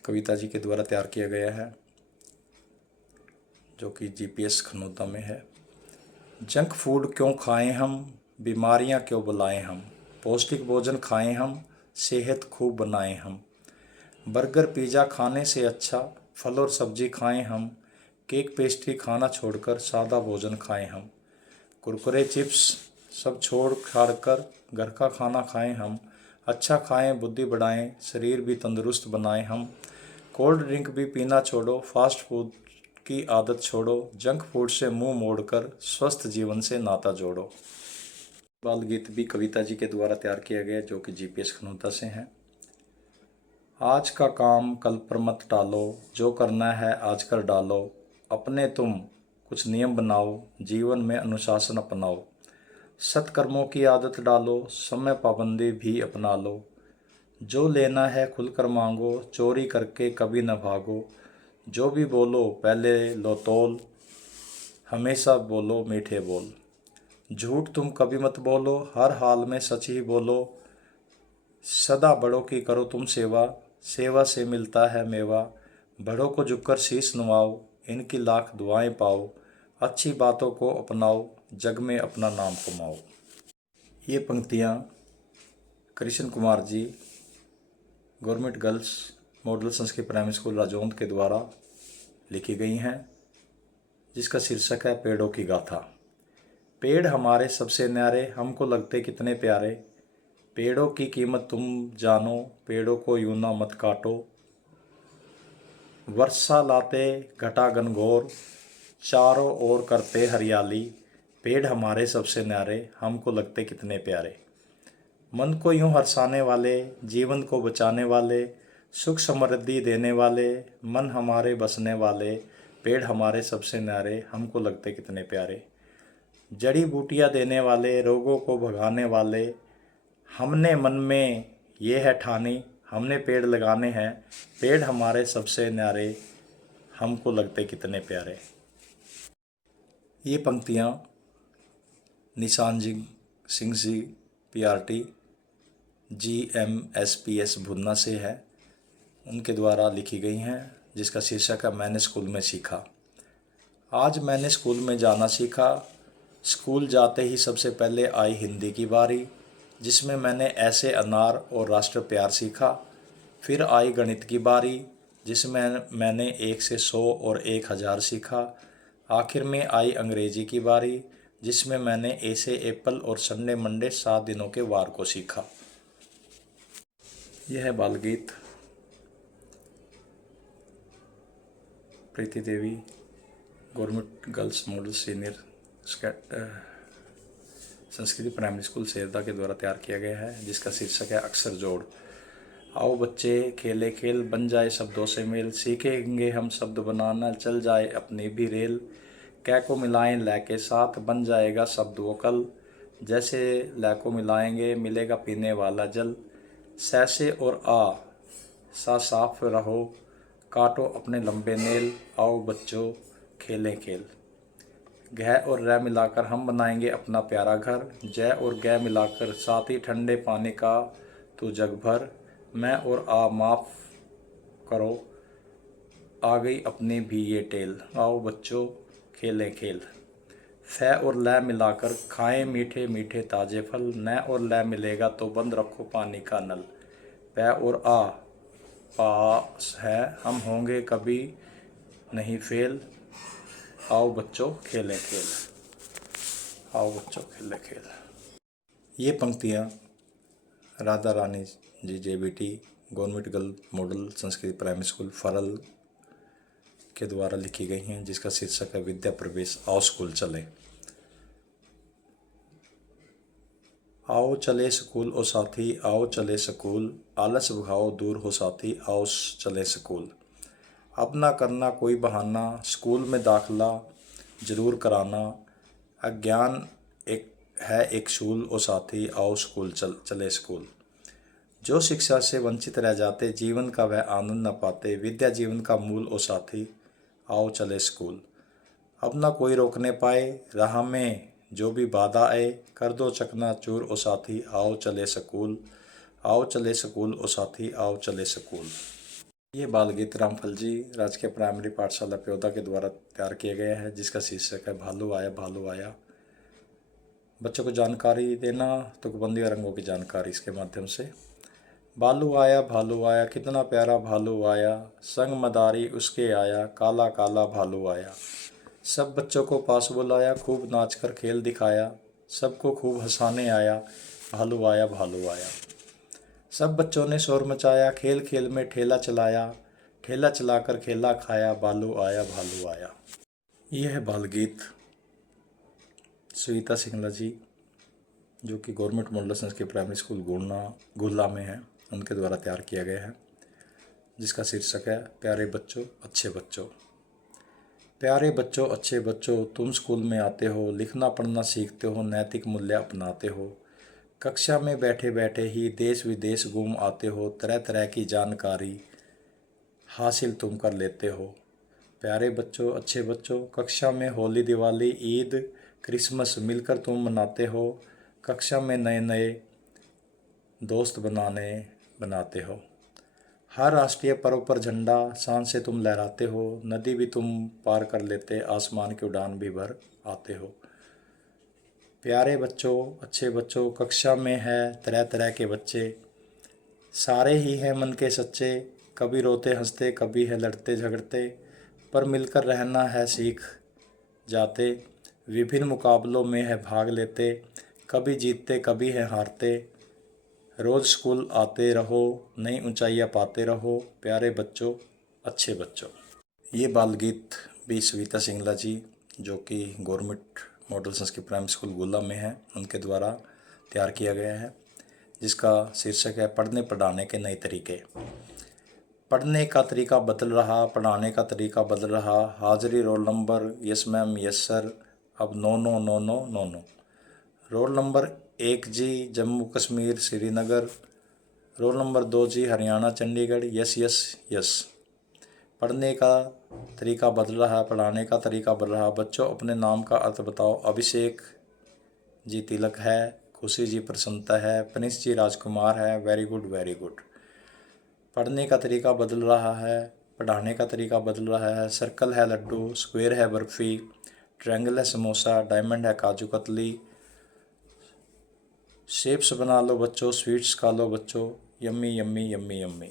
कविता जी के द्वारा तैयार किया गया है, जो कि जीपीएस खनौता में है। जंक फूड क्यों खाएं हम, बीमारियां क्यों बुलाएं हम, पौष्टिक भोजन खाएं हम, सेहत खूब बनाएं हम। बर्गर पिज़्ज़ा खाने से अच्छा फल और सब्जी खाएं हम, केक पेस्ट्री खाना छोड़कर सादा भोजन खाएं हम। कुरकुरे चिप्स सब छोड़ छाड़ कर घर का खाना खाएं हम, अच्छा खाएं बुद्धि बढ़ाएं, शरीर भी तंदुरुस्त बनाएं हम। कोल्ड ड्रिंक भी पीना छोड़ो, फास्ट फूड की आदत छोड़ो, जंक फूड से मुंह मोड़कर स्वस्थ जीवन से नाता जोड़ो। बाल गीत भी कविता जी के द्वारा तैयार किया गया, जो कि जीपीएस खनौता से हैं। आज का काम कल पर मत टालो, जो करना है आज कर डालो, अपने तुम कुछ नियम बनाओ, जीवन में अनुशासन अपनाओ। सत्कर्मों की आदत डालो, समय पाबंदी भी अपना लो, जो लेना है खुलकर मांगो, चोरी करके कभी न भागो। जो भी बोलो पहले लो तोल, हमेशा बोलो मीठे बोल। झूठ तुम कभी मत बोलो, हर हाल में सच ही बोलो। सदा बड़ों की करो तुम सेवा, सेवा से मिलता है मेवा। बड़ों को झुककर शीश नवाओ, इनकी लाख दुआएं पाओ। अच्छी बातों को अपनाओ, जग में अपना नाम कमाओ। ये पंक्तियाँ Krishan Kumar ji government girls model Sanskrit primary school Rajound के द्वारा लिखी गई हैं, जिसका शीर्षक है पेड़ों की गाथा। पेड़ हमारे सबसे न्यारे, हमको लगते कितने प्यारे। पेड़ों की कीमत तुम जानो, पेड़ों को यूं ना मत काटो। वर्षा लाते घटा घनघोर, चारों ओर करते हरियाली। पेड़ हमारे सबसे न्यारे, हमको लगते कितने प्यारे। मन को यूं हर्षाने वाले, जीवन को बचाने वाले, सुख समृद्धि देने वाले, मन हमारे बसने वाले। पेड़ हमारे सबसे न्यारे, हमको लगते कितने प्यारे। जड़ी बूटियाँ देने वाले, रोगों को भगाने वाले। हमने मन में ये है ठानी, हमने पेड़ लगाने हैं। पेड़ हमारे सबसे न्यारे, हमको लगते कितने प्यारे। ये पंक्तियाँ निशान सिंह जी PRT GMSPS भुन्ना से है, उनके द्वारा लिखी गई हैं, जिसका शीर्षक है मैंने स्कूल में सीखा। आज मैंने स्कूल में जाना सीखा। स्कूल जाते ही सबसे पहले आई हिंदी की बारी, जिसमें मैंने ऐसे अनार और राष्ट्र प्यार सीखा। फिर आई गणित की बारी, जिसमें मैंने 1 से 100 और 1000 सीखा। आखिर में आई अंग्रेजी की बारी, जिसमें मैंने ए से एप्पल और संडे मंडे 7 दिनों के वार को सीखा। यह है बाल गीत प्रीति देवी गवर्नमेंट गर्ल्स मॉडल सीनियर संस्कृति प्राइमरी स्कूल सेरदा के द्वारा तैयार किया गया है, जिसका शीर्षक है अक्षर जोड़। आओ बच्चे खेले खेल, बन जाए शब्दों से मेल। सीखेंगे हम शब्द बनाना, चल जाए अपनी भी रेल। कै को मिलाएं लै के साथ, बन जाएगा शब्द वो कल। जैसे लै को मिलाएंगे मिलेगा पीने वाला जल। सै से और आ सा साफ रहो, काटो अपने लंबे नेल। आओ बच्चों खेलें खेल। घ और रै मिलाकर हम बनाएंगे अपना प्यारा घर। जय और गै मिलाकर साथ ही ठंडे पानी का तू जग भर। मैं और आ माफ़ करो, आ गई अपनी भी ये टेल। आओ बच्चों खेलें खेल। फै और लै मिलाकर खाएं मीठे मीठे ताज़े फल। नै और लै मिलेगा तो बंद रखो पानी का नल। पै और आ पास है, हम होंगे कभी नहीं फेल। आओ बच्चों खेलें खेल। आओ बच्चों खेले खेल। ये पंक्तियाँ राधा रानी जी JBT government girl model Sanskrit primary school फरल के द्वारा लिखी गई हैं, जिसका शीर्षक है विद्या प्रवेश आओ स्कूल चले। आओ चले स्कूल ओ साथी, आओ चले स्कूल, आलस भगाओ दूर हो साथी, आओ चले स्कूल। अब ना करना कोई बहाना, स्कूल में दाखिला ज़रूर कराना, अज्ञान एक शूल ओ साथी, आओ स्कूल चले स्कूल। जो शिक्षा से वंचित रह जाते, जीवन का वह आनंद न पाते, विद्या जीवन का मूल ओ साथी, आओ चले स्कूल। अब ना कोई रोकने पाए, राह में जो भी बाधा आए, कर दो चकना चूर ओ साथी, आओ चले स्कूल, आओ चले स्कूल ओ साथी, आओ चले स्कूल। ये बाल गीत रामफल जी राजकीय प्राइमरी पाठशाला प्योदा के द्वारा तैयार किया गया है, जिसका शीर्षक है भालू आया भालू आया। बच्चों को जानकारी देना, तुकबंदी और रंगों की जानकारी इसके माध्यम से। भालू आया कितना प्यारा भालू आया, संग मदारी उसके आया, काला काला भालू आया। सब बच्चों को पास बुलाया, खूब नाच कर खेल दिखाया, सबको खूब हंसाने आया, भालू आया भालू आया। सब बच्चों ने शोर मचाया, खेल खेल में ठेला चलाया, ठेला चलाकर खेला खाया, भालू आया भालू आया। यह है बाल गीत सविता सिंगला जी, जो कि government model Sanskrit primary school गुल्ला में है, उनके द्वारा तैयार किया गया है, जिसका शीर्षक है प्यारे बच्चों अच्छे बच्चों। प्यारे बच्चों अच्छे बच्चों, तुम स्कूल में आते हो, लिखना पढ़ना सीखते हो, नैतिक मूल्य अपनाते हो, कक्षा में बैठे बैठे ही देश विदेश घूम आते हो, तरह तरह की जानकारी हासिल तुम कर लेते हो। प्यारे बच्चों अच्छे बच्चों, कक्षा में होली दिवाली ईद क्रिसमस मिलकर तुम मनाते हो, कक्षा में नए नए दोस्त बनाते हो, हर राष्ट्रीय पर्व पर झंडा शान से तुम लहराते हो, नदी भी तुम पार कर लेते, आसमान की उड़ान भी भर आते हो। प्यारे बच्चों अच्छे बच्चों, कक्षा में है तरह तरह के बच्चे, सारे ही हैं मन के सच्चे, कभी रोते हंसते कभी है लड़ते झगड़ते, पर मिलकर रहना है सीख जाते, विभिन्न मुकाबलों में है भाग लेते, कभी जीतते कभी है हारते, रोज़ स्कूल आते रहो, नई ऊंचाइयां पाते रहो, प्यारे बच्चों अच्छे बच्चों। ये बाल गीत भी सविता सिंगला जी, जो कि government model Sanskrit primary school गुल्ला में है, उनके द्वारा तैयार किया गया है, जिसका शीर्षक है पढ़ने पढ़ाने के नए तरीके। पढ़ने का तरीका बदल रहा, पढ़ाने का तरीका बदल रहा, हाजिरी roll number yes ma'am yes sir, अब no no no no no no. Roll number 1 जी जम्मू कश्मीर श्रीनगर, रोल नंबर 2 जी Haryana Chandigarh, yes yes yes. पढ़ने का तरीका बदल रहा, पढ़ाने का तरीका बदल रहा, बच्चों अपने नाम का अर्थ बताओ। अभिषेक जी तिलक है, खुशी जी प्रसन्नता है, प्रिंस जी राजकुमार है, वेरी गुड वेरी गुड। पढ़ने का तरीका बदल रहा है, पढ़ाने का तरीका बदल रहा है, सर्कल है लड्डू, स्क्वायर है बर्फ़ी, ट्रायंगल है समोसा, डायमंड है काजू कतली, शेप्स बना लो बच्चों, स्वीट्स खा लो बच्चों, यम्मी यम्मी यम्मी यम्मी।